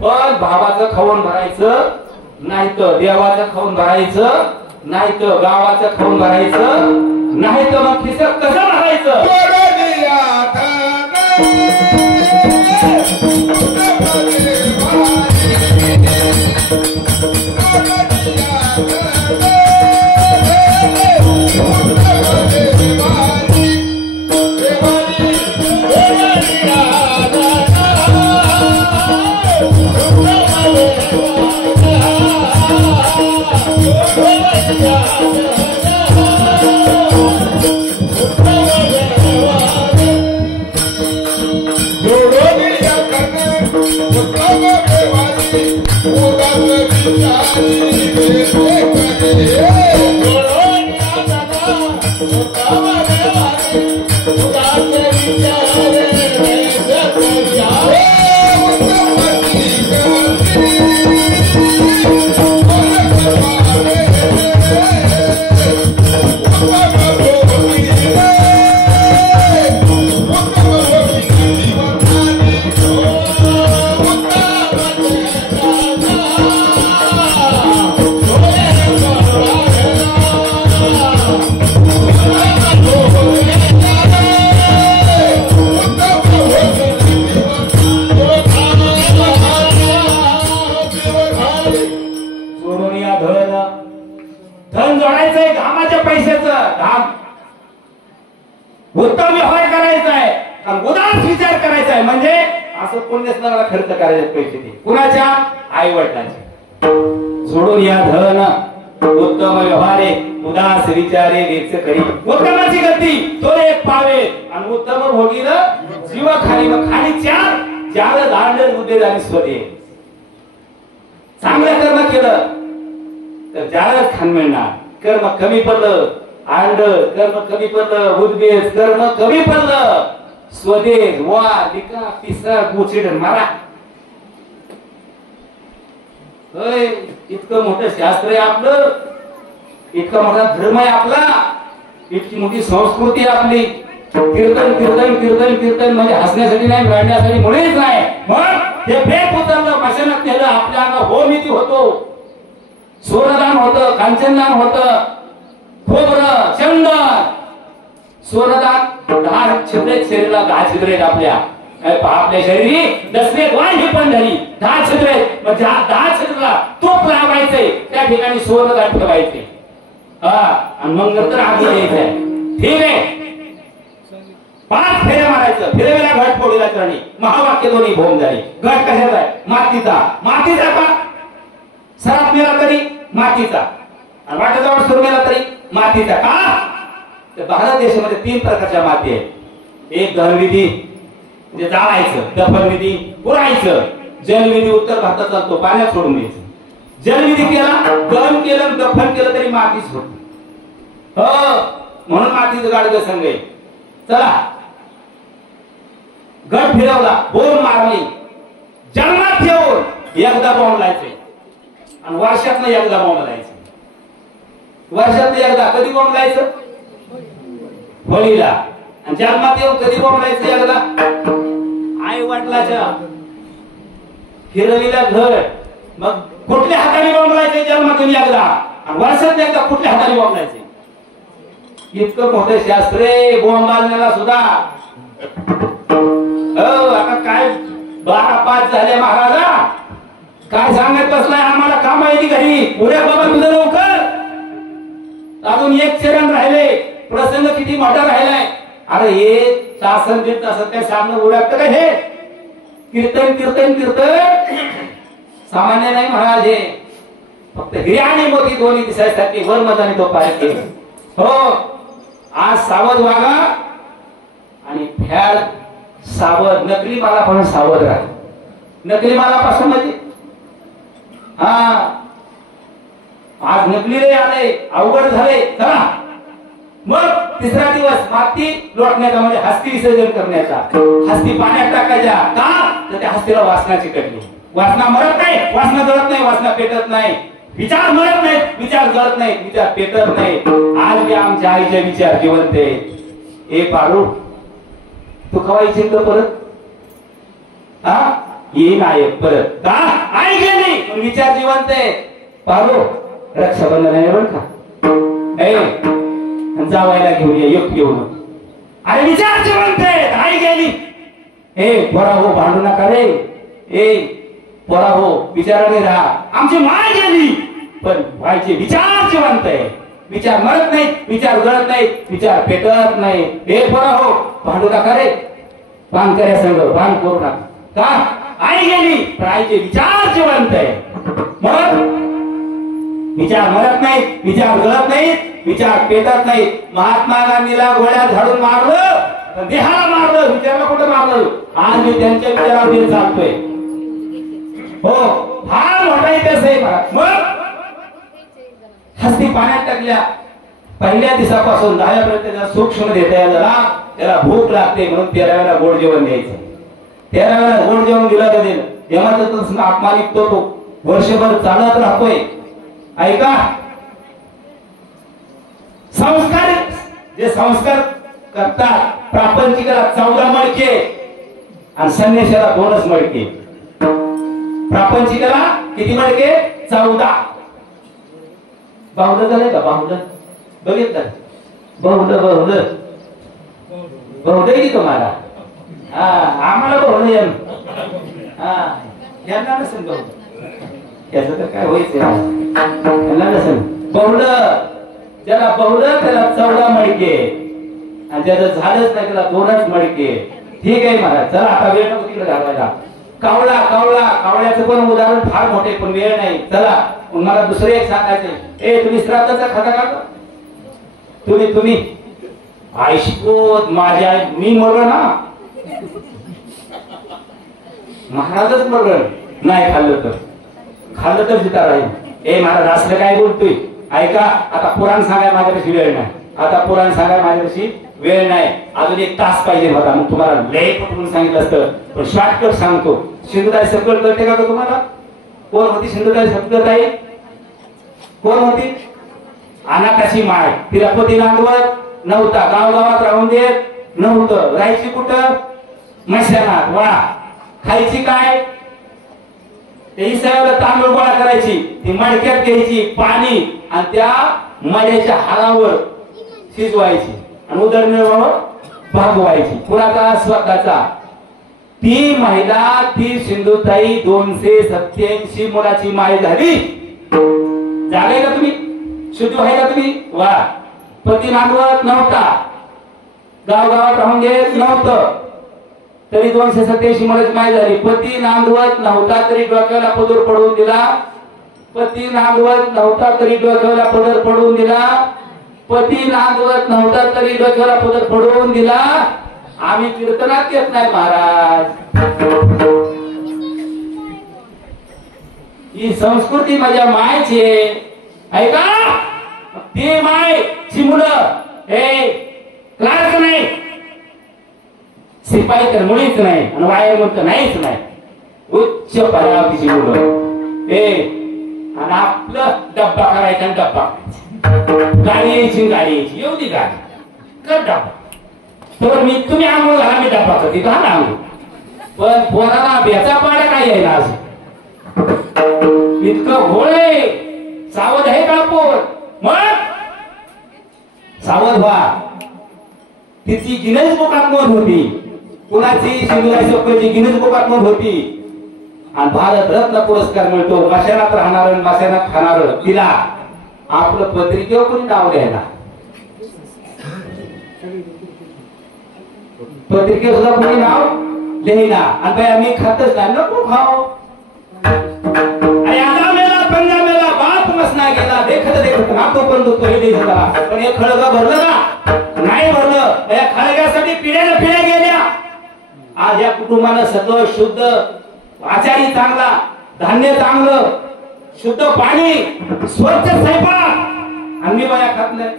पण भावाचं खाऊन भरायचं नाही तर देवाचं खाऊन भरायचं नाही तर गावाचं खाऊन भरायचं नाही तर मग खिस कसं भरायचं. धन जोडायचंय घामाच्या पैशाचं घाम. उत्तम व्यवहार करायचा आहे आणि उदास विचार करायचा आहे. म्हणजे असं पुण्यस्नानाला खर्च करायचे पैसे ते कुणाच्या आई वडिलांचे. सोडून या धन उत्तम व्यवहारे उदास विचारे वेच करी. उत्तमाची गती तो एक पावे आणि उत्तम भोगील जीव खाली. मग खाली चार दांड उद्योग आणि स्वदे. चांगलं कर्म केलं तर जाळच खान मिळणार. कर्म कमी पडलं आंड कर्म कमी पडलं उद्देश कर्म कमी पडलं स्वदेश वा लिका पिसा गुचिड मारा. होय इतकं मोठं शास्त्र आहे आपलं. इतका मोठा धर्म आहे आपला. इतकी मोठी संस्कृती आहे आपली. कीर्तन कीर्तन कीर्तन कीर्तन म्हणजे हसण्यासाठी नाही रडण्यासाठी मुळेच नाही. मग ते फेक उतरलं मशानात केलं आपल्या अंगा होमिती होतो. सोनदान होतं कांचनदान होतं खोबरं चंदन. सोनदान 10 छिद्रे शरीराला 10 छिद्रे आपल्या आपल्या शरीरी दसरे द्वार ही पंढरी 10 छिद्रे. म्हणजे 10 छिद्रला तूप लावायचे त्या ठिकाणी सोनदान ठेवायचे. हा आणि मग नंतर आधी द्यायचंय. ठीक आहे 5 फेऱ्या मारायचं. फिरवेला घट फोडीला करणी महावाक्य दोन्ही भोम झाली. घट कशाचा आहे मातीचा का सरात मेला तरी मातीचा आणि वाटेजवळ सुरू मेला तरी मातीचा का. तर भारत देशामध्ये 3 प्रकारच्या माती आहेत. एक दहनविधी म्हणजे जाळायचं, दफनविधी पुरायचं जलविधी उत्तर भारतात चालतो, पाण्यात सोडून द्यायचं. जलविधी केला, दहन केलं, दफन केलं तरी मातीच होत. म्हणून मातीचं गाडगं संघ आहे. चला, गट फिरवला, बोल मारली, जन्मात येऊन एकदा बॉम्ब लायचे आणि वर्षातनं एकदा बॉम्ब लायचं. वर्षातनं एकदा. कधी बॉम्ब लायचं? होळीला. आणि जन्मात येऊन कधी बॉम्ब लायचं? एकदा. आई वडिलाच्या फिरवलेलं घर. मग कुठल्या हाताने बॉम्ब लायचे? जन्मातून एकदा. आणि वर्षात एकदा कुठल्या हाताने बॉम्ब लायचे? इतकं मोठं शास्त्र आहे बॉम्ब बांधण्याला सुद्धा. आता काय 12-5 झाले महाराजा, काय सांगत बसलाय आम्हाला? काम आहे ती घरी. उद्या बाबा तुझं लवकर. अजून एक चरण राहिले, प्रसंग किती मोठा राहिलाय. अरे हे शासन देत असत काय सामने उडकत काय? हे कीर्तन कीर्तन कीर्तन सामान्य नाही महाराज. हे फक्त हिरे आणि मोती दोन्ही दिसायसाठी वर मजाने तो पाय केला. हो, आज सावध वागा आणि फॅड सावध. नकली मालापासून सावध राहा. नकली मालापासून म्हणजे आज नकली रे आले, अवघड झाले. चला मग तिसरा दिवस माती लोटण्याचा म्हणजे हस्ती विसर्जन करण्याचा. हस्ती पाण्यात टाकायच्या. का? तर त्या हस्तीला वासना चिकटली. वासना मरत नाही, वासना जळत नाही, वासना पेटत नाही. विचार मरत नाही, विचार जळत नाही, विचार पेटत नाही. आज बी आमच्या आईचे विचार जिवंत आहे. ए पारू, तू खवायची तर परत ये नाही परत. का? आई गेली पण विचार जिवंत आहे. पारू, रक्षाबंधन आहे बरं का? जावायला घेऊन ये, एक घेऊन. अरे विचार जिवंत आहे, आई गेली. पोरा हो, भांडू नका रे. पोरा हो, विचाराने राहा. आमची माय गेली पण व्हायचे विचार जिवंत आहे. विचार मरत नाही, विचार जळत नाही, विचार पेटत नाही. पोरा हो, भांडू नका रे. भान करा संग, भान करू नका. का? आई गेली पण आईचे विचार जिवंत आहे. मग विचार मरत नाही, विचार जळत नाही, विचार पेटत नाही. महात्मा गांधीला गोळ्या झाडून मारलं, देहाला मारलं, विचाराला कुठं मारलं? आज मी त्यांच्या विचारावर चालतोय. हो, फार मोठा इतिहास आहे मला. मग हस्ती पाण्यात टाकल्या. पहिल्या दिवसापासून 10व्यापर्यंत सूक्ष्म देता यायला. त्याला भूक लागते म्हणून 13व्याला गोड जेवण द्यायचं. 13व्याला गोड जेवण दिलं तर दिलं. जेव्हा तर आत्मा निघतो तो वर्षभर चालत राहतोय. ऐका, संस्कार जे संस्कार करतात, प्रापंचिकाला 14 मडके आणि संन्यासाला 2च मडके. प्रापंचिकाला किती मडके? 14. बाहुलं झालंय का? बाहुलं बघितलं? बाहुलं बाहुलं बाहुलं की तुम्हाला? आम्हाला बाहुलं या. यांना नसेल बाहुलं. याचं तर काय व्हायचं यांना नसेल बाहुलं. ज्याला बाहुलं त्याला 14 मडके आणि ज्याचं झालंच नाही त्याला 2च मडके. ठीक आहे महाराज, चला आता वेळ नको तिकडे घालवायला. कावळा कावळा कावळ्याचं पण उदाहरण फार मोठे पण वेळ नाही. चला मला दुसरे एक सांगायचे. तुम्ही श्राद्धाचा खाता काढता? तुम्ही आईशिकोत माझ्या मी मरलो ना, महाराजच मरण नाही. खाल्लं तर जिता राहील. महाराज असलं काय बोलतोय? ऐका, आता पुराण सांगाय माझ्यापाशी वेळ नाही. आता पुराण सांगाय माझ्यापाशी वेळ नाही. अजून 1 तास पाहिजे होता. मग तुम्हाला लय पटवून सांगितलं असतं, पण शॉर्टकट सांगतो. सिंधुताई सपकाळ कळते का तुम्हाला? कोण होती सिंधुताई सपकाळ? कोण होती? अनाथाची माय. तिला पती नांदवत नव्हता, गावगावात राहून देत नव्हतं. राहायची कुठं? मशानात. वा, खायची काय? साहेबाला तांदूळ गोळा करायची, ती मडक्यात घ्यायची पाणी आणि त्या मड्याच्या हारावर शिजवायची आणि उदरनिर्वाह भागवायची. कुणाचा? स्वतःचा. ती महिला, ती सिंधुताई 287 मुलाची माय झाली. जागे का तुम्ही? शुद्ध आहे का तुम्ही? वा. पती नांदवत नव्हता, गावगावात राहून घेत नव्हतं, तरी 287 मुलाची माय झाली. पती नांदवत नव्हता तरी डोक्याला पदर पडवून दिला. पती नांदवत नव्हता तरी डोक्याला पदर पडवून दिला. पती नांदवत नव्हता तरी डोक्याला पदर पडवून दिला. आम्ही कीर्तनात येत नाही महाराज. ही संस्कृती माझ्या मायची आहे. ऐका, ते मायची मुलं हे क्लार्क नाही, शिपाई तर मुळीच नाही, आणि वायर तर नाहीच नाही. उच्च पदावरची मुलं हे, आणि आपलं डब्बा करायचा आणि डब्बा गाडी यायची, गाडी यायची, एवढी गाडी कर डब्बा. तर मी तुम्ही आंघोळ घाला, मी डब्बा करते घाला आंघोळ. पण पोराला बेचा पाड्या काय आहे ना आज इतकं घोळे. सावध आहे का पोर? मग सावध व्हा. तिची गिनेस बुकात नोंद होती, कुणाची शिवराय चौकची गिनेस बुकात नोंद होती, आणि भारत रत्न पुरस्कार मिळतो. मशानात राहणार, मशानात खाणार, तिला आपलं पत्रिकेवर कोणी नाव द्यायला, पत्रिकेवर सुद्धा कोणी नाव लिहिना. आणि बाई आम्ही खातच नाही, नको खाऊ. अरे आता मेला, पंजा मेला, बाप मसना गेला, देखत देखत नातो पण दुखतो हे देश झाला. पण हे खळगा भरलं का? नाही भरलं. या खळग्यासाठी पिढ्यानं पिढ्या गेल्या. आज या कुटुंबानं सगळं शुद्ध, आचारी चांगला, धान्य चांगलं, शुद्ध पाणी, स्वच्छ स्वयंपाक, आम्ही बाया खात नाही.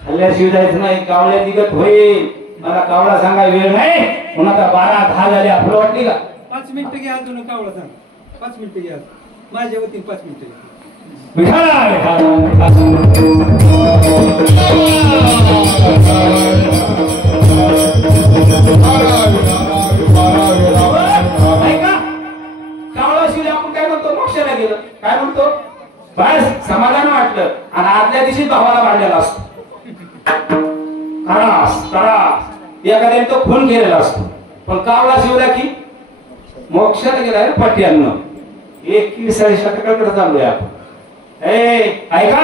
खाल्ल्याशिवाय जायचं नाही, कावळ्या निघत होईल. मला कावळा सांगा वेळ नाही. पुन्हा आता 12-10 झाल्या, फुलं वाटली का? 5 मिनिटं घ्या अजून, कावळा सांग. 5 मिनिटं घ्या माझ्या वतीने, 5 मिनिटं घ्या. कावळा शिवले आपण काय म्हणतो? मोक्षाला गेलं. काय म्हणतो? बस समाधान वाटलं. आणि आदल्या दिवशी भावाला भांडलेला असतो, तरास तरास, एखाद्याने तो खून केलेला असतो. पण कावळा शिवला की मोक्षाला गेला रे पट्ट्यानं. 21 शतकाकडे चाललोय आपण. ऐका,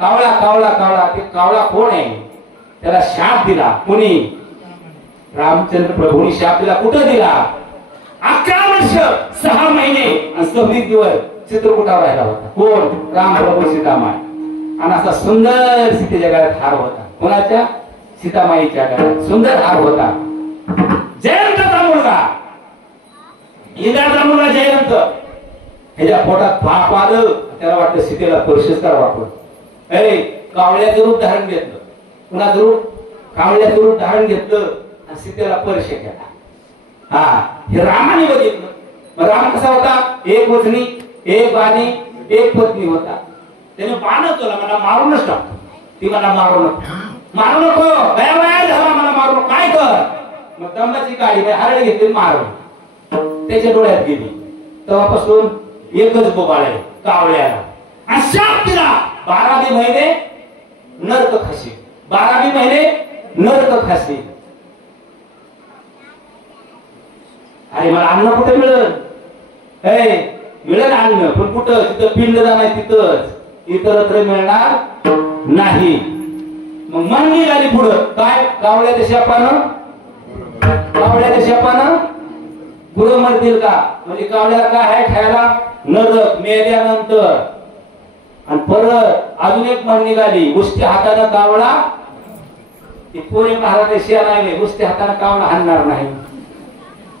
कावळा कावळा कावळा, ते कावळा कोण आहे? त्याला शाप दिला कोणी? रामचंद्र प्रभूंनी शाप दिला. कुठं दिला? 11 वर्ष 6 महिने आणि 26 दिवस चित्रकूटावर राहिला होता. कोण? राम प्रभू सीतामाई. आणि असा सुंदर सीतेच्या गळ्यात हार होता. कोणाच्या? सीतामाईच्या गळ्यात सुंदर हार होता. जयंतचा मुलगा, इंद्राचा मुलगा जयंत, ह्याच्या पोटात पाप आलं. त्याला वाटतं सीतेला स्पर्शच करावा आपण. कावळ्याचं रूप धारण घेतलं. कुणाचं रूप? कावळ्याचं रूप धारण घेतलं आणि सीतेला स्पर्श केला. हा, हे रामाने बघितलं. मग राम कसा होता? एक वचनी, एक बाणी, एक पत्नी होता. त्याने बाणच तुला मला मारूनच टाकतो. ती मला मारू नको, मारू नको, गया वया झाला, मला मारू नको, काय कर? मग दंडाची गाडी हरड घेतली, मारलं. त्याच्या डोळ्यात गेली. तेव्हापासून एकच बोबाळ आहे कावळ्याला. आणि शाप दिला 12 महिने नरक खाशी, 12 महिने नरक खाशी. अरे मला अन्न कुठे मिळेल? मिळेल अन्न, पण कुठं? तिथं पिंड जाणार, तिथंच, इतरत्र मिळणार नाही. मग मन निघाली पुढं. काय? कावळ्याच्या शापानं, कावळ्याच्या शापानं पुढं मरतील का? म्हणजे कावळ्याला काय आहे खायला? नरक, मेल्यानंतर. आणि परत अजून एक म्हण निघाली, उष्ट्या हातानं कावळा. ती पोरी महाराज शिया नाही, उष्ट्या हातानं कावळा हाणणार नाही.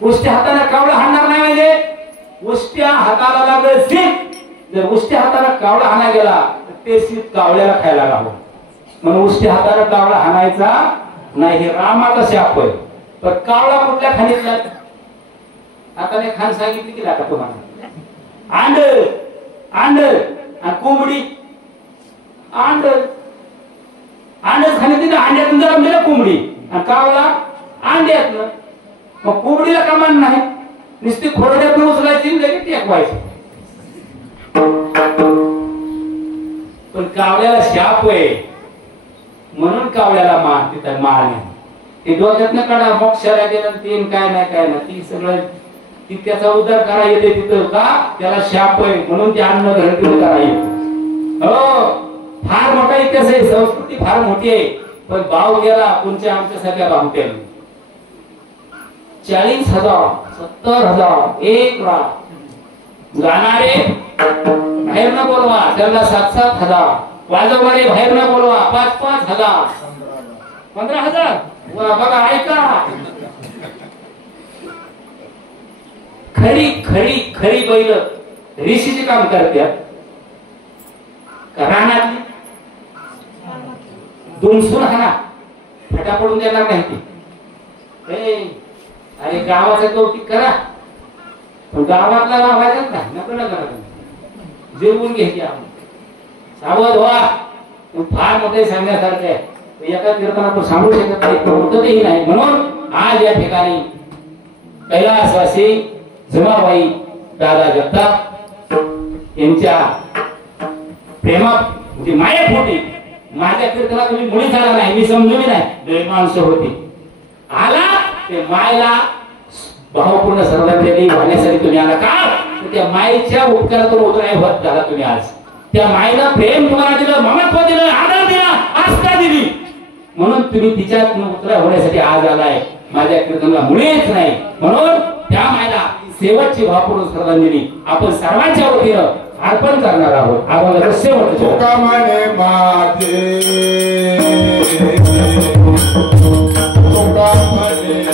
उष्ट्या हातानं कावळा हाणणार नाही म्हणजे उष्ट्या हाताला लागलं शीत. जर उष्ट्या हातानं कावळा हाणा गेला तर ते शीत कावळ्याला खायला लावलं. म्हणून उष्ट्या हातानं कावळा हाणायचा नाही. हे रामाचा शाप आहे. पण कावळा कुठल्या खाणीतला? हाताने खान सांगितली की लागा तुम्हाला? अंड, अंड आणि कोंबडी. अंड, अंडच खाण्यात ना, अंड्यातून जरा मिळालं कोंबडी, आणि कावळा अंड्यातनं. मग कोंबडीला कमान नाही, नुसती खोरड्यातून उचलायची लगेच टेकवायची. पण कावळ्याला शाप आहे म्हणून कावळ्याला मान, तिथं मान आहे. ते डोक्यातनं काढा, मोक्षाला गेलं तीन काय नाही काय नाही, ती सगळं ती त्याचा उद्धार करा येते तिथं का? त्याला शाप आहे म्हणून ते अन्न ग्रहण करा येते. हो, फार मोठा इतिहास आहे, संस्कृती फार मोठी आहे. पण भाव गेला कोणच्या? आमच्या सगळ्या भावट्याला 40,000, 70,000 एक रात. गाणारे बाहेर न बोलवा, त्यांना 7,000. वाजवणारे बाहेर न बोलवा, 5,000, 15,000. बघा, ऐका, खरी खरी खरी बैल ऋषीचे काम करत्यात रानातली दुमसून हाना फटा पडून देणार नाही ती. अरे गावाचं कौतिक करा पण गावातला लावायचाच नाही नको नका जेवून घ्यायची आपण. सावध व्हा फार मोठे सांगण्यासारखे आहे. एका कीर्तन आपण सांगू शकत नाही होतही नाही. म्हणून आज या ठिकाणी कैलासवासी जमाबाई दादा जगताप यांच्या प्रेमात म्हणजे मायेपोटी माझ्या कीर्तनात तुम्ही मुळीच आला नाही. मी समजून नाही माणसं होती आला ते मायला भावपूर्ण श्रद्धांजली वाहण्यासाठी तुम्ही आला का त्या मायेच्या उपकारातून उदय होत झाला तुम्ही आज. त्या मायेला प्रेम तुम्हाला दिलं ममत्व दिलं आदर दिला आस्था दिली म्हणून तुम्ही तिच्यात उतरा होण्यासाठी आज आलाय. माझ्या कीर्तनाला मुळीच नाही. म्हणून त्या मायला शेवटची भावपूर्ण श्रद्धांजली आपण सर्वांच्या वतीनं अर्पण करणार आहोत. आम्हाला शेवट तुका म्हणे माझे तुका म्हणे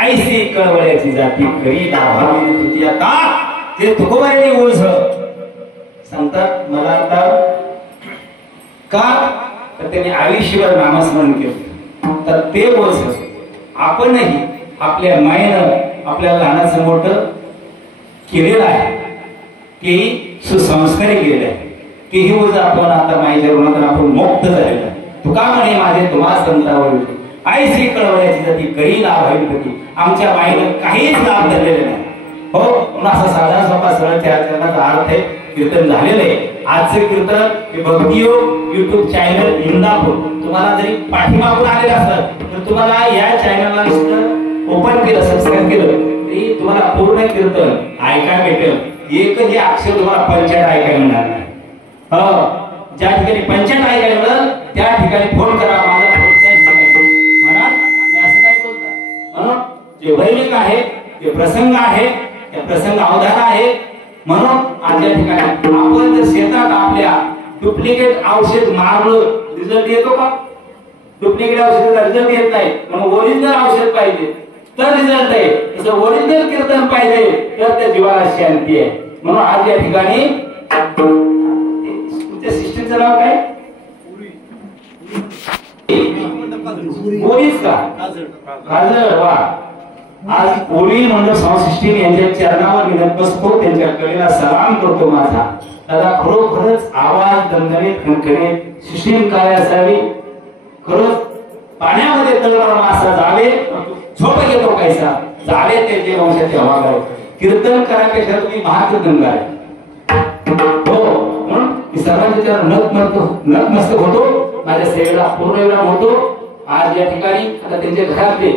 ऐसी कळवळ्याची जाती खरी लाभावी तुझी आता ते तुकोबाईने ओझ सांगतात मला आता का तर त्यांनी आयुष्यभर नामस्मरण केलं तर ते ओझ आपणही आपल्या मायेनं आपल्या लहानाचं मोठं केलेलं आहे की सुसंस्कारी केलेलं आहे की ही ओझ आपण आता मायेच्या ऋणातून आपण मुक्त झालेलं आहे. तुका म्हणे माझे तुम्हा संतावर ऐशी कळवळ्याची जाती करी लाभावी होती. आमच्या माईनं काहीच लाभ धरलेले नाही हो. म्हणून असा साधा सोपा सरळ चरणाचा अर्थ आहे. कीर्तन झालेलं आहे. आजचं कीर्तन हे भक्तियोग युट्यूब चॅनल इंदापूर तुम्हाला जरी पाठीमागून आलेलं असलं तर तुम्हाला या चॅनलला ओपन केलं सबस्क्राईब केलं तरी तुम्हाला पूर्ण कीर्तन ऐकायला भेटेल. एकही अक्षर तुम्हाला पंचायत ऐकायला मिळणार नाही. हो ज्या ठिकाणी पंचायत ऐकायला मिळेल त्या ठिकाणी फोन करा. माझा फोन त्याच ठिकाणी म्हणा मी असं काय बोलता म्हणून जे वैदिक आहे जे प्रसंग आहे त्या प्रसंग अवधान आहे. म्हणून आज या ठिकाणी आपण जर शेतात आपल्या डुप्लिकेट औषध मारलं रिझल्ट येतो का? डुप्लिकेट औषधाचा रिझल्ट येत नाही. म्हणून ओरिजिनल औषध पाहिजे तर रिझल्ट आहे. तसं ओरिजिनल कीर्तन पाहिजे तर त्या जीवाला शांती आहे. म्हणून आज या ठिकाणी तुमच्या सिस्टरचं नाव काय? पोलीस का? काजळ. वा. आज पोलीस म्हणून संस्कृती यांच्या चरणावर मी नतमस्तक त्यांच्या कलेला सलाम करतो माझा. दादा खरोखरच आवाज दणदणीत खणखणीत सिस्टीम काय असावी. खरंच पाण्यामध्ये तळणार मासा जावे झोप घेतो कैसा जावे त्याचे वंशाचे हवागाव. कीर्तन करापेक्षा तुम्ही महाकीर्तनकार आहे. हो म्हणून सर्वांच्या नतमस्तक होतो. माझ्या सेवेला पूर्ण विराम होतो. आज या ठिकाणी आता त्यांच्या घरातले